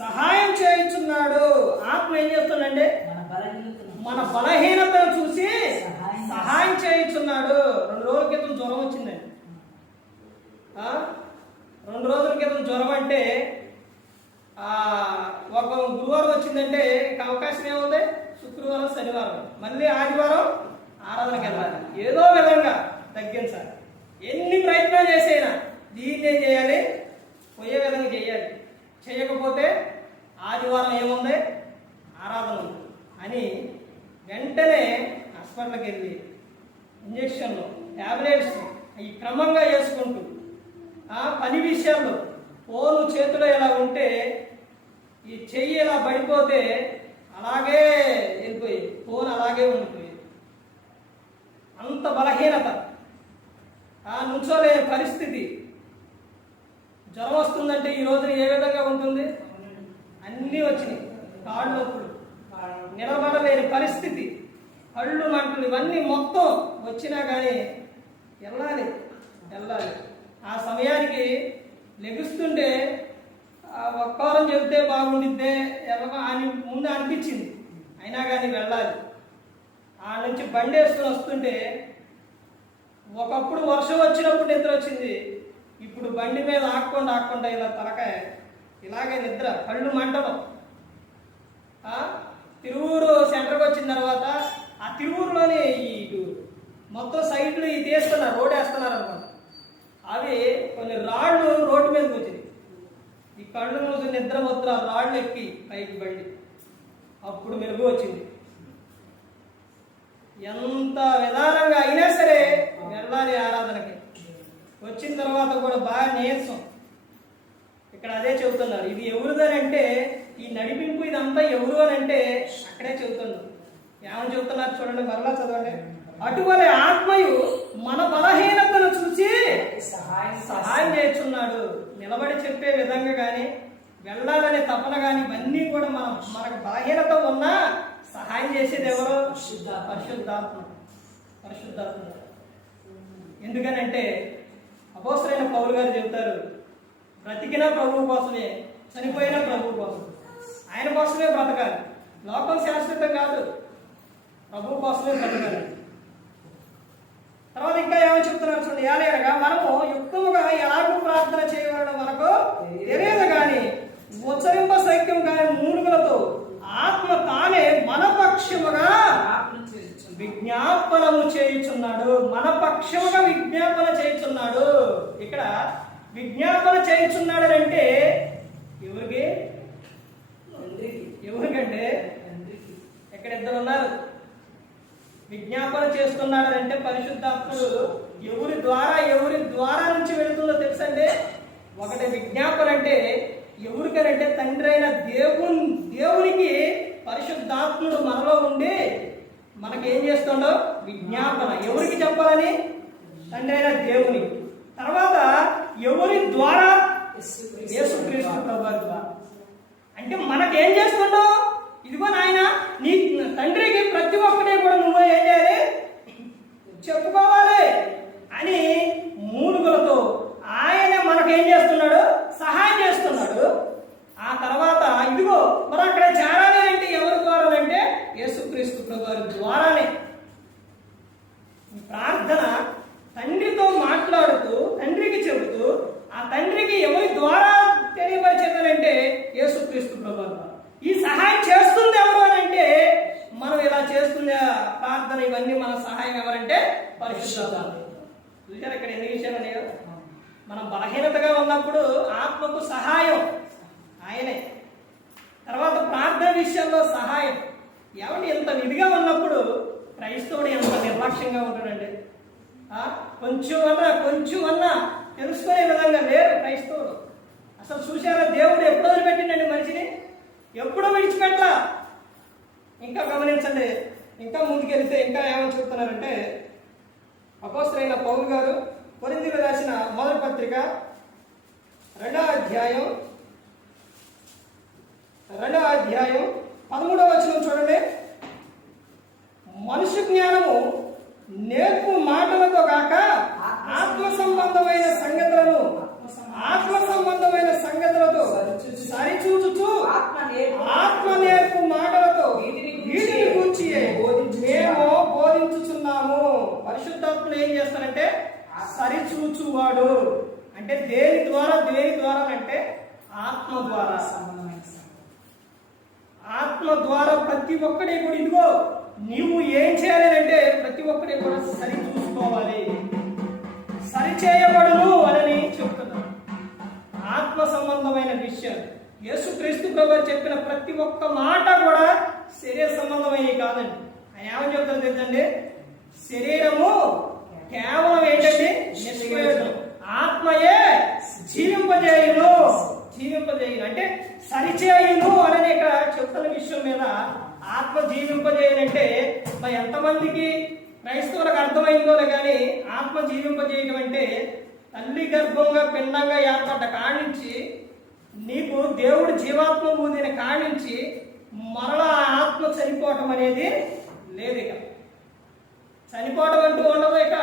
సహాయం చేయుచున్నాడు. ఆత్మ ఏం చేస్తుందంటే మన బలహీనతను చూసి సహాయం చేయుచున్నాడు. 2 రోజుల క్రితం జ్వరం వచ్చిందండి. 2 రోజుల క్రితం జ్వరం అంటే ఒక గురువారం వచ్చిందంటే అవకాశం ఏముంది? శుక్రవారం, శనివారం, మళ్ళీ ఆదివారం ఆరాధనకి వెళ్ళాలి. ఏదో విధంగా తగ్గించాలి. ఎన్ని ప్రయత్నాలు చేసైనా దీన్ని ఏం చేయాలి? పోయే విధంగా చేయాలి. చేయకపోతే ఆదివారం ఏముంది? ఆరాధన ఉంది అని వెంటనే హాస్పిటల్కి వెళ్ళి ఇంజక్షన్లు, ట్యాబ్లెట్స్ ఈ క్రమంగా వేసుకుంటూ పని విషయాల్లో ఫోన్ చేతిలో ఇలా ఉంటే ఈ చెయ్యి ఇలా పడిపోతే అలాగే వెళ్ళిపోయేది, ఫోన్ అలాగే ఉండిపోయేది. అంత బలహీనత, నుంచోలేని పరిస్థితి. జ్వరం వస్తుందంటే ఈ రోజున ఏ విధంగా ఉంటుంది? అన్నీ వచ్చినాయి. కాళ్ళు నొప్పులు, నిలబడలేని పరిస్థితి, కళ్ళు మంటలు, ఇవన్నీ మొత్తం వచ్చినా కానీ వెళ్ళాలి. ఆ సమయానికి లెగుస్తుంటే ఒక్క వారం చెబితే బాగుండిద్దే ఎలాగో అని ముందు అనిపించింది. అయినా కానీ వెళ్ళాలి. ఆ నుంచి బండి వేసుకుని వస్తుంటే ఒకప్పుడు వర్షం వచ్చినప్పుడు నిద్ర వచ్చింది. ఇప్పుడు బండి మీద ఆక్కుండా ఇలా తలకాయ ఇలాగే నిద్ర, కళ్ళు మంటలు. తిరువూరు సెంటర్కి వచ్చిన తర్వాత ఆ తిరువూరులోని ఇటు మొత్తం సైడ్లు ఇది వేస్తున్నారు, రోడ్ వేస్తున్నారు అనమాట. అవి కొన్ని రాళ్ళు రోడ్డు మీదకి వచ్చింది. ఈ కళ్ళు మూసి నిద్ర మొత్తం ఆ రాళ్ళు ఎక్కి పైకి బండి, అప్పుడు మెరుగు వచ్చింది. ఎంత విధానంగా అయినా సరే వెళ్ళాలి ఆరాధనకి. వచ్చిన తర్వాత కూడా బాగా నీరసం. ఇక్కడ అదే చెబుతున్నారు. ఇది ఎవరిదనంటే ఈ నడిపింపు ఇదంతా ఎవరు అని అంటే అక్కడే చెబుతున్నారు. ఏమని చెబుతున్నారు చూడండి, మరలా చదవండి. అటువలే ఆత్మయు మన బలహీనతను చూసి సహాయం చేస్తున్నాడు. నిలబడి చెప్పే విధంగా కానీ, వెళ్ళాలనే తపన కానీ, ఇవన్నీ కూడా మనకు బలహీనత ఉన్నా సహాయం చేసేది ఎవరు? పరిశుద్ధాత్మ. ఎందుకనంటే అపోస్తలుడైన పౌలు గారు చెబుతారు, బ్రతికినా ప్రభువు కోసమే, చనిపోయినా ప్రభువు కోసం. ఆయన కోసమే బ్రతకాలి. లోకం శాశ్వతం కాదు, ప్రభువు కోసమే బ్రతకాలి. తర్వాత ఇంకా ఏమని చెప్తున్నారు చూడండి. ఏలయనగా మనము యుక్తముగా ఎలాగూ ప్రార్థన చేయగలడో మనకు తెలియదు కానీ ఉచ్చరింప సైక్యం కానీ మూలుగులతో ఆత్మ తానే మన పక్షముగా విజ్ఞాపనము చేయుచున్నాడు. మన పక్షముగా విజ్ఞాపన చేయుచున్నాడు. ఇక్కడ విజ్ఞాపన చేయుచున్నాడు అంటే ఎవరికంటే ఇక్కడ ఇద్దరు ఉన్నారు. విజ్ఞాపన చేస్తున్నాడంటే పరిశుద్ధాత్ముడు ఎవరి ద్వారా నుంచి వెళుతుందో తెలుసండి. ఒకటి విజ్ఞాపన అంటే ఎవరికనంటే తండ్రి అయిన దేవునికి పరిశుద్ధాత్ముడు మనలో ఉండి మనకేం చేస్తుండో విజ్ఞాపన. ఎవరికి చెప్పాలని? తండ్రి అయిన దేవుని. తర్వాత ఎవరి ద్వారా? యేసుక్రీస్తు ప్రభువు ద్వారా. అంటే మనకేం చేస్తుండో, ఇదిగో నాయన నీ తండ్రికి ప్రతి ఒక్కటే కూడా నువ్వు ఏం చేయాలి? చెప్పుకోవాలి అని మూలుగులతో ఆయన మనకేం చేస్తున్నాడు? సహాయం చేస్తున్నాడు. ఆ తర్వాత ఇదిగో మరి అక్కడ చేరాలి అంటే ఎవరి ద్వారా అంటే యేసుక్రీస్తు ప్రభువు ద్వారానే. ప్రార్థన తండ్రితో మాట్లాడుతూ, తండ్రికి చెబుతూ, ఆ తండ్రికి ఎవరి ద్వారా తెలియపరిచేదంటే యేసుక్రీస్తు ప్రభువు ద్వారా. ఈ సహాయం చేస్తుంది ఎవరు అని అంటే మనం ఇలా చేస్తుంది ప్రార్థన, ఇవన్నీ మన సహాయం ఎవరంటే పరిశుద్ధాత్మ. చూసారు ఇక్కడ ఎన్ని విషయాలు ఉన్నాయో. మనం బలహీనతగా ఉన్నప్పుడు ఆత్మకు సహాయం ఆయనే. తర్వాత ప్రార్థన విషయంలో సహాయం. ఎవరి ఎంత నిధిగా ఉన్నప్పుడు క్రైస్తవుడు ఎంత నిర్లక్ష్యంగా ఉంటాడండి. కొంచెం అన్నా తెలుసుకునే విధంగా లేరు క్రైస్తవుడు. అసలు చూసారా, దేవుడు ఎప్పుడు వదిలిపెట్టిండండి మనిషిని? ఎప్పుడూ విడిచిపెట్ల. ఇంకా గమనించండి, ఇంకా ముందుకెళ్తే ఇంకా ఏమని చెప్తున్నారంటే అపోస్తలుడైన పౌలు గారు కొరింథీయులకు రాసిన మొదటి పత్రిక 2వ అధ్యాయం 13వ వచనం చూడండి. మనుష్య జ్ఞానము నేర్పు మాటలతో కాక ఆత్మ సంబంధమైన సంగతులతో సరిచూచుచూ ఆత్మ నేర్పు మాటలతో వీటిని గూర్చి మేము బోధించుచున్నాము. పరిశుద్ధాత్ముడు ఏం చేస్తారంటే సరిచూచువాడు. అంటే దేని ద్వారా అంటే ఆత్మ ద్వారా. ఆత్మ ద్వారా ప్రతి ఒక్కడే కూడా ఇదిగో నీవు ఏం చేయాలి అంటే ప్రతి ఒక్కడే కూడా సరి చూసుకోవాలి, సరిచేయబడును అని చెప్తున్నాను. ఆత్మ సంబంధమైన విషయాలు యేసుక్రీస్తు ప్రభువు చెప్పిన ప్రతి ఒక్క మాట కూడా శరీర సంబంధమైనవి కాదండి. ఆయన ఏమని చెప్తారు తెలుసండి? శరీరము కేవలం ఏంటంటే నిష్ప్రయోజనం, ఆత్మయే జీవింపజేయును. జీవింపజేయును అంటే సరిచేయును అని ఇక్కడ చెప్తున్న విషయం మీద ఆత్మ జీవింపజేయనంటే మరి ఎంతమందికి క్రైస్తవులకు అర్థమైందోలే కానీ ఆత్మ జీవింపజేయడం అంటే తల్లి గర్భంగా పిండంగా ఏర్పడ్డ కాడించి నీకు దేవుడు జీవాత్మ ఊదిన కాడించి మరలా ఆత్మ చనిపోవటం అనేది లేదు. ఇక చనిపోవడం అంటూ ఉండదు. ఇక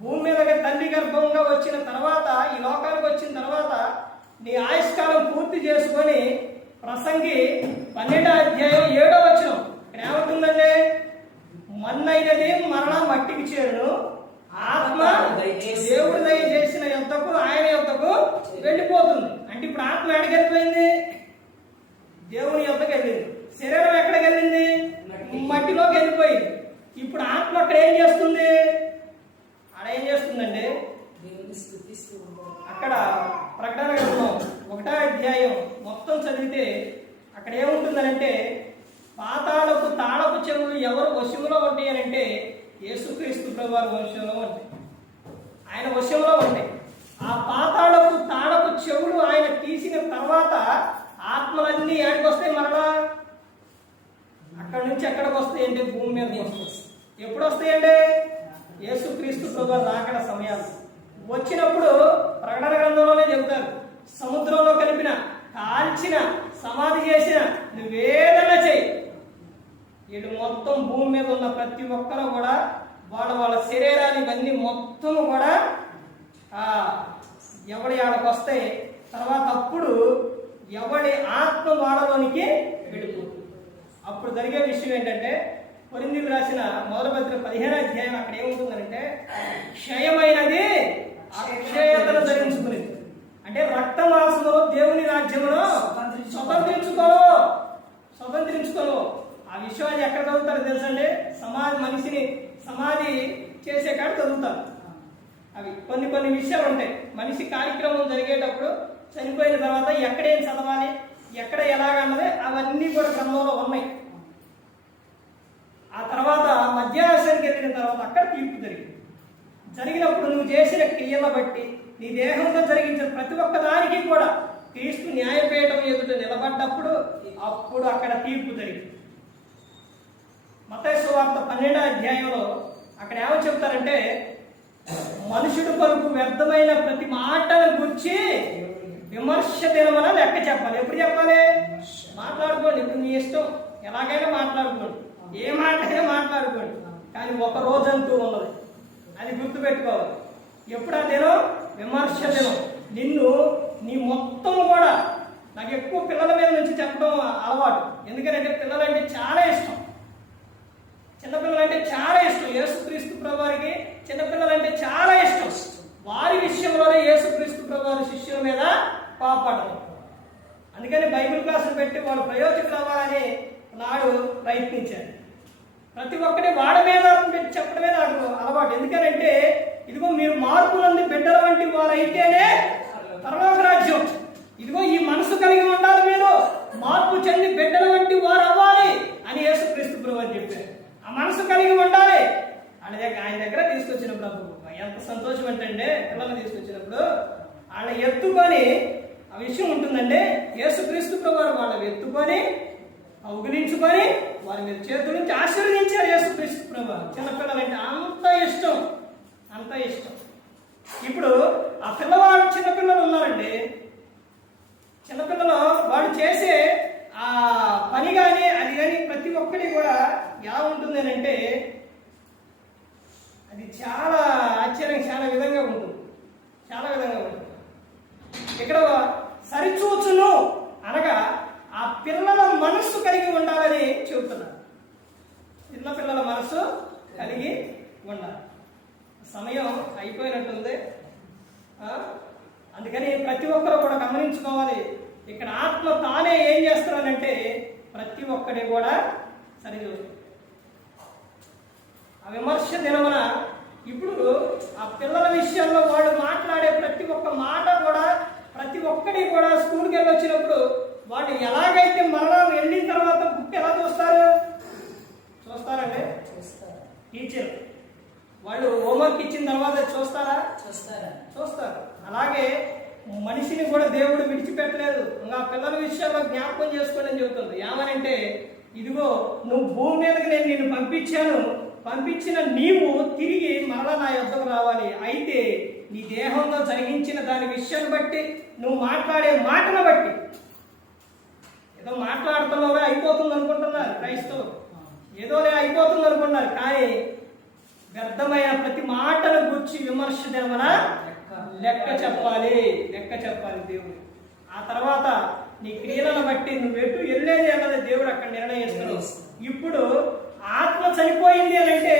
భూమి మీదకి తల్లి గర్భంగా వచ్చిన తర్వాత ఈ లోకానికి వచ్చిన తర్వాత నీ ఆయుష్కాలం పూర్తి చేసుకొని ప్రసంగి 12:7 ఇక్కడ ఏమవుతుందండి? మన్నైనది మరణ మట్టికి చేరును, ఆత్మ దేవుడు దయచేసిన యొద్దకు ఆయన యొద్దకు వెళ్ళిపోతుంది. అంటే ఇప్పుడు ఆత్మ ఎక్కడికి వెళ్ళిపోయింది? దేవుని యొద్దకు వెళ్ళింది. శరీరం ఎక్కడికి వెళ్ళింది? మట్టిలోకి వెళ్ళిపోయింది. ఇప్పుడు ఆత్మ అక్కడ ఏం చేస్తుంది? ఆడ ఏం చేస్తుందండి? అక్కడ ప్రకటన గ్రంథం 1వ అధ్యాయం మొత్తం చదివితే అక్కడ ఏముంటుందనంటే పాతాళపు తాళపు చెవులు ఎవరు వశంలో ఉంటాయి అని అంటే యేసుక్రీస్తు ప్రభువారి వశంలో ఉంటాయి, ఆయన వశంలో ఉంటాయి. ఆ పాతాళపు తాళపు చెవులు ఆయన తీసిన తర్వాత ఆత్మలన్నీ ఏడికి వస్తాయి? మరలా అక్కడి నుంచి ఎక్కడికి వస్తాయి అంటే భూమి మీదకి వస్తాయి. ఎప్పుడు వస్తాయండి? యేసుక్రీస్తు ప్రభువారి రాకడ సమయాలు వచ్చినప్పుడు ప్రకటన గ్రంథంలోనే చెబుతారు, సముద్రంలో కలిపిన కాల్చిన సమాధి చేసిన నువ్వేదన్నా చెయ్యి, వీడు మొత్తం భూమి మీద ఉన్న ప్రతి ఒక్కరు కూడా వాళ్ళ శరీరాన్ని ఇవన్నీ మొత్తం కూడా ఎవడి ఆడకు వస్తాయి. తర్వాత అప్పుడు ఎవడి ఆత్మ వాళ్ళలోనికి వెళ్ళిపోతుంది. అప్పుడు జరిగే విషయం ఏంటంటే కొరింథీయులకు రాసిన 1వ పత్రిక 15వ అధ్యాయం అక్కడ ఏముంటుందంటే క్షయమైనది అక్షయతను ధరించుకునేది. అంటే రక్త మాంసములో దేవుని రాజ్యములో స్వతంత్రించుకోను. ఆ విషయాన్ని ఎక్కడ చదువుతారో తెలుసండి? మనిషిని సమాధి చేసే కాడ చదువుతారు. అవి కొన్ని విషయాలు ఉంటాయి. మనిషి కార్యక్రమం జరిగేటప్పుడు చనిపోయిన తర్వాత ఎక్కడేం చదవాలి, ఎక్కడ ఎలాగన్నది అవన్నీ కూడా క్రమంలో ఉన్నాయి. ఆ తర్వాత మధ్యాహ్నానికి వెళ్ళిన తర్వాత అక్కడ తీర్పు జరిగినప్పుడు నువ్వు చేసిన క్రియల బట్టి నీ దేహంలో జరిగించిన ప్రతి ఒక్క దానికి కూడా క్రీస్తు న్యాయపీఠం ఎదుట నిలబడ్డప్పుడు అప్పుడు అక్కడ తీర్పు జరిగింది. మత్తయి సువార్త 12వ అధ్యాయంలో అక్కడ ఏమని చెప్తారంటే మనుషుడు పలుకు వ్యర్థమైన ప్రతి మాటను గురించి విమర్శ దినమన లెక్క చెప్పాలి. ఎప్పుడు చెప్పాలి? మాట్లాడుకోండి, ఇప్పుడు మీ ఇష్టం, ఎలాగైనా మాట్లాడుకోండి, ఏ మాట అయినా మాట్లాడుకోండి, కానీ ఒక రోజంటూ ఉన్నది, అది గుర్తుపెట్టుకోవాలి. ఎప్పుడు ఆ దినం? విమర్శ దినం. నీ మొత్తం కూడా నాకు ఎక్కువ పిల్లల మీద నుంచి చెప్పడం అలవాటు. ఎందుకంటే పిల్లలంటే చాలా ఇష్టం, చిన్నపిల్లలంటే చాలా ఇష్టం. యేసుక్రీస్తు ప్రభువారికి చిన్నపిల్లలంటే చాలా ఇష్టం. వారి విషయంలోనే యేసుక్రీస్తు ప్రభువారి శిష్యుల మీద పాపడడం. అందుకని బైబిల్ క్లాసులు పెట్టి వాళ్ళు ప్రయోజకులు అవ్వాలని నాడు ప్రయత్నించారు. ప్రతి ఒక్కటి వాడి మీద చెప్పడమే నాకు అలవాటు. ఎందుకనంటే ఇదిగో మీరు మార్పు నంది బిడ్డల వంటి వారైతేనే పరలోక రాజ్యం. ఇదిగో ఈ మనసు కలిగి ఉండాలి, మీరు మార్పు చెంది బిడ్డల వంటి వారు అవ్వాలి అని యేసుక్రీస్తు ప్రభువు చెప్పారు. ఆ మనసు కలిగి ఉండాలి. ఆయన దగ్గర తీసుకొచ్చినప్పుడు ఎంత సంతోషం అంటే పిల్లల్ని తీసుకొచ్చినప్పుడు వాళ్ళ ఎత్తుకొని ఆ విషయం ఉంటుందంటే యేసుక్రీస్తు ప్రభువు వాళ్ళని ఎత్తుకొని కౌగిలించుకొని వారి మీద చేతుల నుంచి ఆశీర్వదించారు యేసుక్రీస్తు ప్రభువు. చిన్నపిల్లలంటే అంత ఇష్టం. ఇప్పుడు ఆ పిల్లవాడు చిన్నపిల్లలు ఉన్నారండి, చిన్నపిల్లలు వాళ్ళు చేసే ఆ పని కానీ అది కానీ ప్రతి ఒక్కటి కూడా ఎలా ఉంటుంది అంటే అది చాలా ఆశ్చర్యం, చాలా విధంగా ఉంటుంది. ఇక్కడ సరిచూచును అనగా ఆ పిల్లల మనస్సు కలిగి ఉండాలని చెబుతున్నారు. చిన్నపిల్లల మనస్సు కలిగి ఉండాలి. సమయం అయిపోయినట్టుంది. అందుకని ప్రతి ఒక్కరు కూడా గమనించుకోవాలి. ఇక్కడ ఆత్మ తానే ఏం చేస్తున్నానంటే ప్రతి ఒక్కరి కూడా సరిచూస్తుంది. ఆ విమర్శ దినమున ఇప్పుడు ఆ పిల్లల విషయంలో వాళ్ళు మాట్లాడే ప్రతి ఒక్క మాట కూడా ప్రతి ఒక్కటి కూడా స్కూల్కి వెళ్ళి వచ్చినప్పుడు వాళ్ళు ఎలాగైతే మరలా వెళ్ళిన తర్వాత బుక్ ఎలా చూస్తారండి టీచర్ వాళ్ళు హోంవర్క్ ఇచ్చిన తర్వాత చూస్తారు. అలాగే మనిషిని కూడా దేవుడు విడిచిపెట్టలేదు. ఇంకా పిల్లల విషయాల్లో జ్ఞాపకం చేసుకోండి అని చెబుతుంది. ఏమనంటే ఇదిగో నువ్వు భూమి మీదకి నేను నిన్ను పంపించిన నీవు తిరిగి మరలా నా యొద్దకు రావాలి. అయితే నీ దేహంలో జరిగించిన దాని విషయాన్ని బట్టి నువ్వు మాట్లాడే మాటను బట్టి ఏదో మాట్లాడుతున్నావే అయిపోతుంది అనుకుంటున్నారు క్రైస్తవులు, ఏదోనే అయిపోతుంది అనుకుంటున్నారు. కానీ వ్యర్థమైన ప్రతి మాటను గురించి విమర్శ దినమున లెక్క చెప్పాలి దేవుడు. ఆ తర్వాత నీ క్రియలను బట్టి నువ్వెటు వెళ్ళేది అన్నది దేవుడు అక్కడ నిర్ణయిస్తాడు. ఇప్పుడు ఆత్మ చనిపోయింది అని అంటే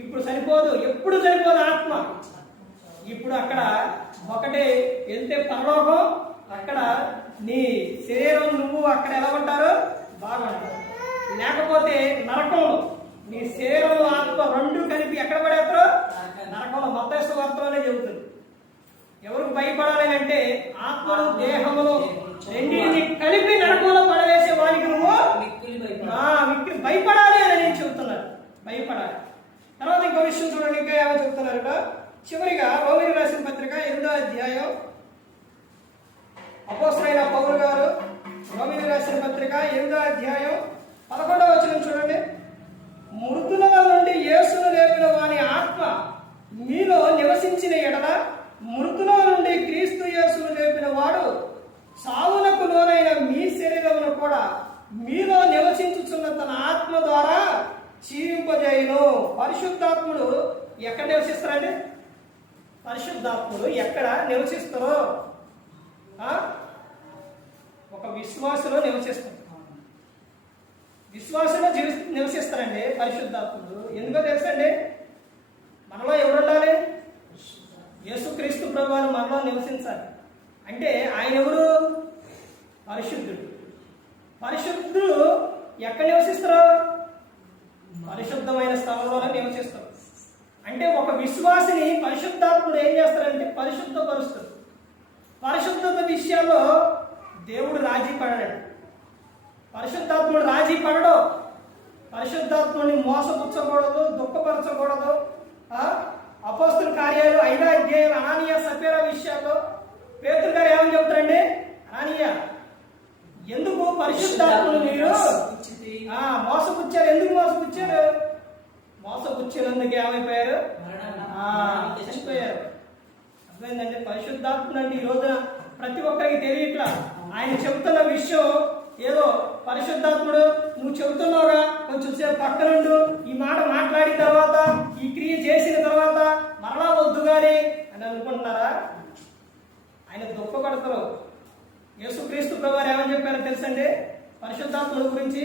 ఇప్పుడు చనిపోదు, ఎప్పుడు చనిపోదు ఆత్మ. ఇప్పుడు అక్కడ ఒకటే వెళ్తే పరలోకం, అక్కడ నీ శరీరం నువ్వు అక్కడ ఎలా ఉంటారు బాగుంటారు. లేకపోతే నరకంలో నీ శరీరం ఆత్మ రెండు కలిపి ఎక్కడ పడేస్తారు నరకంలో. మత్తయి సువార్తలోనే చెబుతుంది. ఎవరికి భయపడాలి అంటే ఆత్మను దేహమును రెండింటిని కలిపి నరకంలో పడవేసే వారికి నువ్వు భయపడాలి అని నేను చెబుతున్నాను. భయపడాలి. తర్వాత ఇంకో విషయం చూడండి, ఇంకా ఏమో చెబుతున్నారు. చివరిగా రోమీయులకు రాసిన పత్రిక 8వ అధ్యాయం అపోస్తలుడైన పౌలు గారు రోమీయులకు రాసిన పత్రిక 8వ అధ్యాయం 11వ వచనం చూడండి. మృతుల నుండి యేసును లేపిన వాని ఆత్మ మీలో నివసించిన ఎడల మృతుల నుండి క్రీస్తు యేసును లేపిన వాడు సావునకు లోనైన మీ శరీరమును కూడా మీలో నివసించుచున్న తన ఆత్మ ద్వారా జీవింపజేయును. పరిశుద్ధాత్ముడు ఎక్కడ నివసిస్తారండి? పరిశుద్ధాత్ముడు ఎక్కడ నివసిస్తారో ఒక విశ్వాసలో నివసిస్తారు. విశ్వాసంలో నివసిస్తారండి పరిశుద్ధాత్ముడు. ఎందుకో తెలుసండి, మనలో ఎవరు ఉండాలి? యేసుక్రీస్తు ప్రభువును మనలో నివసించాలి. అంటే ఆయన ఎవరు? పరిశుద్ధుడు. పరిశుద్ధుడు ఎక్కడ నివసిస్తారు? పరిశుద్ధమైన స్థలంలోనే నివసిస్తారు. అంటే ఒక విశ్వాసిని పరిశుద్ధాత్ముడు ఏం చేస్తారంటే పరిశుద్ధపరుస్తారు. పరిశుద్ధత విషయాల్లో దేవుడు రాజీ పడడు. పరిశుద్ధాత్ముడు రాజీ పడడు. పరిశుద్ధాత్ముడిని మోసపుచ్చకూడదు, దుఃఖపరచకూడదు. అపోస్తలుల కార్యాలు 5వ అధ్యాయం అనానీయ సఫీరా విషయాల్లో పేతురు గారు ఏమని చెబుతారండి? అనానీయ, ఎందుకు పరిశుద్ధాత్ముడు మీరు మోసపుచ్చారు? ఎందుకు మోసపుచ్చారు? మోసపుచ్చినందుకు ఏమైపోయారు? చనిపోయారు. అర్థమైందంటే పరిశుద్ధాత్ముడు అంటే ఈ రోజున ప్రతి ఒక్కరికి తెలియట్లా. ఆయన చెబుతున్న విషయం ఏదో పరిశుద్ధాత్ముడు నువ్వు చెబుతున్నావుగా కొంచెం సేపు పక్కనుండు, ఈ మాట మాట్లాడిన తర్వాత ఈ క్రియ చేసిన తర్వాత మరలా వద్దు గాని అని అనుకుంటున్నారా? ఆయన దుఃఖపడతారు. యేసుక్రీస్తు ప్రభువారు ఏమని చెప్పారో తెలుసండి పరిశుద్ధాత్ముడు గురించి?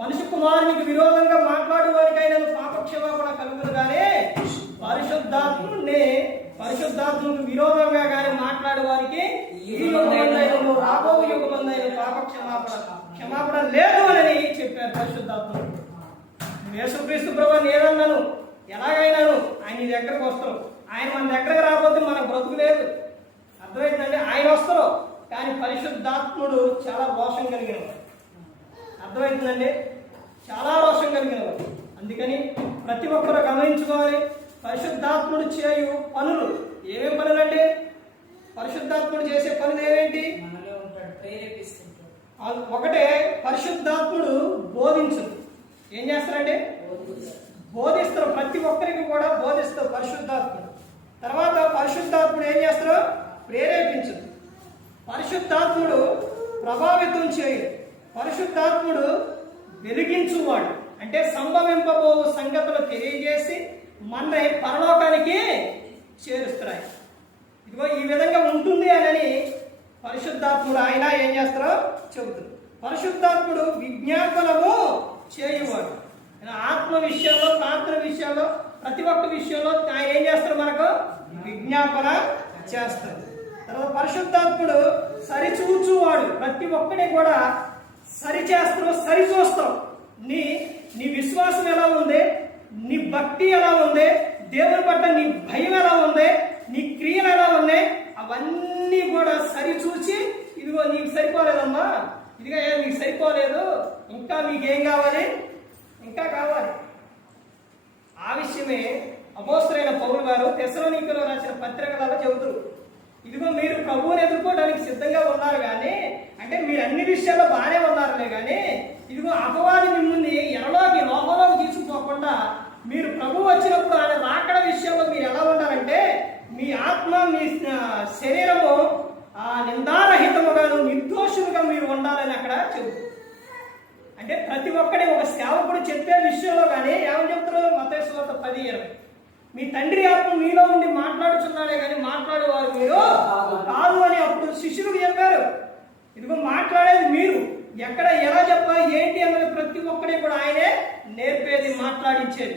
మనిషి కుమారునికి విరోధంగా మాట్లాడు వారికి ఆయన పాపక్షమాపణ కలుగును కానీ పరిశుద్ధాత్మునికి విరోధంగా కానీ మాట్లాడే వారికి ఈ యుగమందైన రాబో యుగమందైన క్షమాపణ లేదు అని చెప్పారు పరిశుద్ధాత్ముడు. యేసుక్రీస్తు ప్రభువుని ఏదన్నాను ఎలాగైనాను ఆయన నీ దగ్గరకు వస్తారు. ఆయన మన దగ్గరకు రాకపోతే మనకు బ్రతుకు లేదు. అర్థమైందండి? ఆయన వస్తారు కానీ పరిశుద్ధాత్ముడు చాలా రోషం కలిగిన వాడు. అర్థమవుతుందండి? చాలా రోషం కలిగిన వాడు. అందుకని ప్రతి ఒక్కరు గమనించుకోవాలి. పరిశుద్ధాత్ముడు చేయు పనులు ఏమేం పనులండి? పరిశుద్ధాత్ముడు చేసే పనులు ఏమేంటి? ఒకటే పరిశుద్ధాత్ముడు బోధించదు. ఏం చేస్తారండి? బోధిస్తారు. ప్రతి ఒక్కరికి కూడా బోధిస్తారు పరిశుద్ధాత్ముడు. తర్వాత పరిశుద్ధాత్ముడు ఏం చేస్తారు? ప్రేరేపించదు. పరిశుద్ధాత్ముడు ప్రభావితం చేయడు. పరిశుద్ధాత్ముడు వెలిగించువాడు. అంటే సంభవింపబో సంగతులు తెలియజేసి మన పరలోకానికి చేరుస్తున్నాయి. ఇదిగో ఈ విధంగా ఉంటుంది అని పరిశుద్ధాత్ముడు ఆయన ఏం చేస్తారో చెబుతుంది. పరిశుద్ధాత్ముడు విజ్ఞాపనము చేయువాడు. ఆత్మ విషయంలో, ప్రార్థన విషయంలో, ప్రతి ఒక్క విషయంలో ఆయన ఏం చేస్తారు? మనకు విజ్ఞాపన చేస్తారు. తర్వాత పరిశుద్ధాత్ముడు సరిచూచువాడు. ప్రతి ఒక్కటి కూడా సరిచూస్తాం. నీ నీ విశ్వాసం ఎలా ఉంది, నీ భక్తి ఎలా ఉంది, దేవుని పట్ల నీ భయం ఎలా ఉంది, నీ క్రియలు ఎలా ఉన్నాయి, అవన్నీ కూడా సరిచూచి ఇదిగో నీకు సరిపోలేదమ్మా, ఇదిగా నీకు సరిపోలేదు, ఇంకా మీకేం కావాలి, ఇంకా కావాలి. ఆ విషయమే అపోస్తలుడైన పౌలు గారు తెస్సలోనికీయులకు రాసిన పత్రికలలో చెబుతారు. ఇదిగో మీరు ప్రభువుని ఎదుర్కోవడానికి సిద్ధంగా ఉన్నారు కానీ, అంటే మీరు అన్ని విషయాల్లో బాగానే ఉన్నారులే కానీ, ఇదిగో అపవాది మిమ్మల్ని ఎరలోకి లోకంలోకి తీసుకుపోకుండా మీరు ప్రభు వచ్చినప్పుడు ఆయన రాకడ విషయంలో మీరు ఎలా ఉండాలంటే మీ ఆత్మ మీ శరీరము నిందారహితముగాను నిర్దోషులుగా మీరు ఉండాలని అక్కడ చెబుతారు. అంటే ప్రతి ఒక్కటి ఒక సేవకుడు చెప్పే విషయంలో కానీ ఏమని చెప్తారు? మత్తయి సువార్త 10:20 మీ తండ్రి ఆత్మ మీలో ఉండి మాట్లాడుచున్నాడే కానీ మాట్లాడేవారు మీరు కాదు అని అప్పుడు శిష్యులకు చెప్పారు. ఇదిగో మాట్లాడేది మీరు, ఎక్కడ ఎలా చెప్పాలి ఏంటి అన్నది ప్రతి ఒక్కటి కూడా ఆయనే నేర్పేది, మాట్లాడించేది.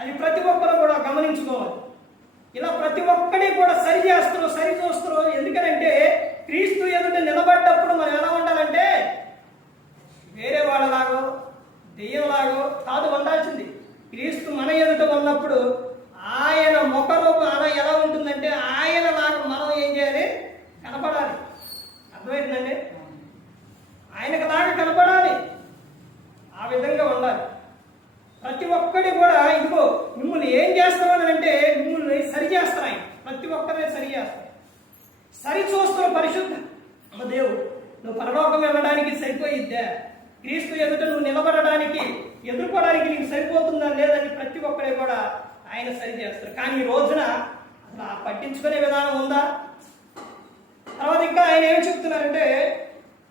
అది ప్రతి ఒక్కరు కూడా గమనించుకోవాలి. ఇలా ప్రతి ఒక్కటి కూడా సరిచూస్తారు. ఎందుకనంటే క్రీస్తు ఎదుట నిలబడ్డప్పుడు మనం ఎలా ఉండాలంటే వేరే వాళ్ళలాగో దెయ్యంలాగో కాదు ఉండాల్సింది. క్రీస్తు మన ఎదుట ఉన్నప్పుడు ఆయన ముఖరూపం అలా ఎలా ఉంటుందంటే ఆయన లాగా మనం ఏం చేయాలి, కనపడాలి. అర్థమవుతుందండి? ఆయనకు లాగా కనపడాలి, ఆ విధంగా ఉండాలి. ప్రతి ఒక్కటి కూడా ఇదిగో మిమ్మల్ని ఏం చేస్తామని అంటే మిమ్మల్ని సరి చేస్తారు. ఆయన ప్రతి ఒక్కరిని సరి చేస్తారు, సరి చూస్తావు. పరిశుద్ధ దేవుడు నువ్వు పరలోకం వెళ్ళడానికి సరిపోయిద్దా, క్రీస్తు ఎదుట నువ్వు నిలబడడానికి ఎదుర్కోవడానికి నీకు సరిపోతుందా లేదని ప్రతి ఒక్కరే కూడా ఆయన సరి చేస్తారు. కానీ ఈ రోజున అసలు పట్టించుకునే విధానం ఉందా? తర్వాత ఇంకా ఆయన ఏమి చెప్తున్నారంటే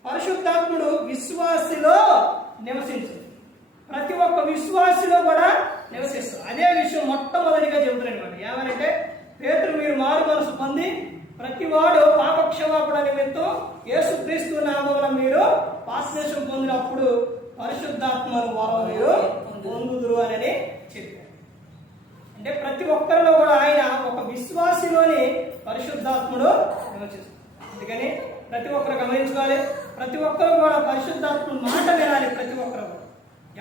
పరిశుద్ధాత్ముడు విశ్వాసిలో నివసించు. ప్రతి ఒక్క విశ్వాసిలో కూడా నివసిస్తారు. అదే విషయం మొట్టమొదటిగా చెబుతున్నాడు అనమాట. ఏమనంటే పేతురు మీరు మారు మనసు పొంది ప్రతి వాడు పాపక్షమాపణ నిమిత్తం యేసుక్రీస్తు నామమున మీరు బాప్తిస్మం పొందినప్పుడు పరిశుద్ధాత్మను వారు మీరు పొందుదురు అని చెప్పారు. అంటే ప్రతి ఒక్కరిలో కూడా ఆయన ఒక విశ్వాసిలోని పరిశుద్ధాత్ముడు నివసిస్తారు. అందుకని ప్రతి ఒక్కరు గమనించుకోవాలి. ప్రతి ఒక్కరు కూడా పరిశుద్ధాత్ముడు మాట వినాలి. ప్రతి ఒక్కరు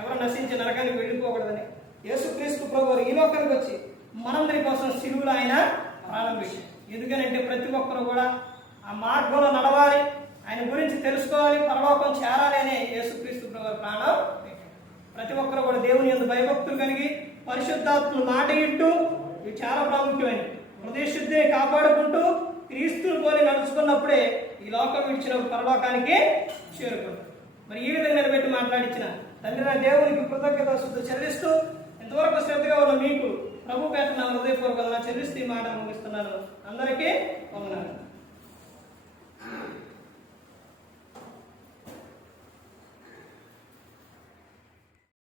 ఎవరు నశించి నరకానికి వెళ్ళిపోకూడదని యేసుక్రీస్తు ప్రభువు ఈ లోకానికి వచ్చి మనందరి కోసం సిలువలో ఆయన ప్రారంభించారు. ఎందుకనంటే ప్రతి ఒక్కరు కూడా ఆ మార్గంలో నడవాలి, ఆయన గురించి తెలుసుకోవాలి, పరలోకం చేరాలి అనే యేసుక్రీస్తు ప్రభువు ప్రాణం పెట్టారు. ప్రతి ఒక్కరు కూడా దేవుని యందు భయభక్తులు కలిగి పరిశుద్ధాత్మను మాట ఇట్టు, ఇవి చాలా ప్రాముఖ్యమైనవి. హృదయ శుద్ధిని కాపాడుకుంటూ క్రీస్తుని పోలి నడుచుకున్నప్పుడే ఈ లోకం విడిచిన పరలోకానికి చేరుకుంటారు. మరి ఈ విధంగా నిలబెట్టి మాట్లాడించిన తండ్రి దేవునికి కృతజ్ఞతాస్తుతులు చెల్లిస్తూ ఇంతవరకు శ్రద్ధగా ఉన్న మీకు ప్రభు పేట నా హృదయపూర్వకంగా చెల్లిస్తూ ఈ మాట ముగిస్తున్నాను. అందరికీ వందనాలు.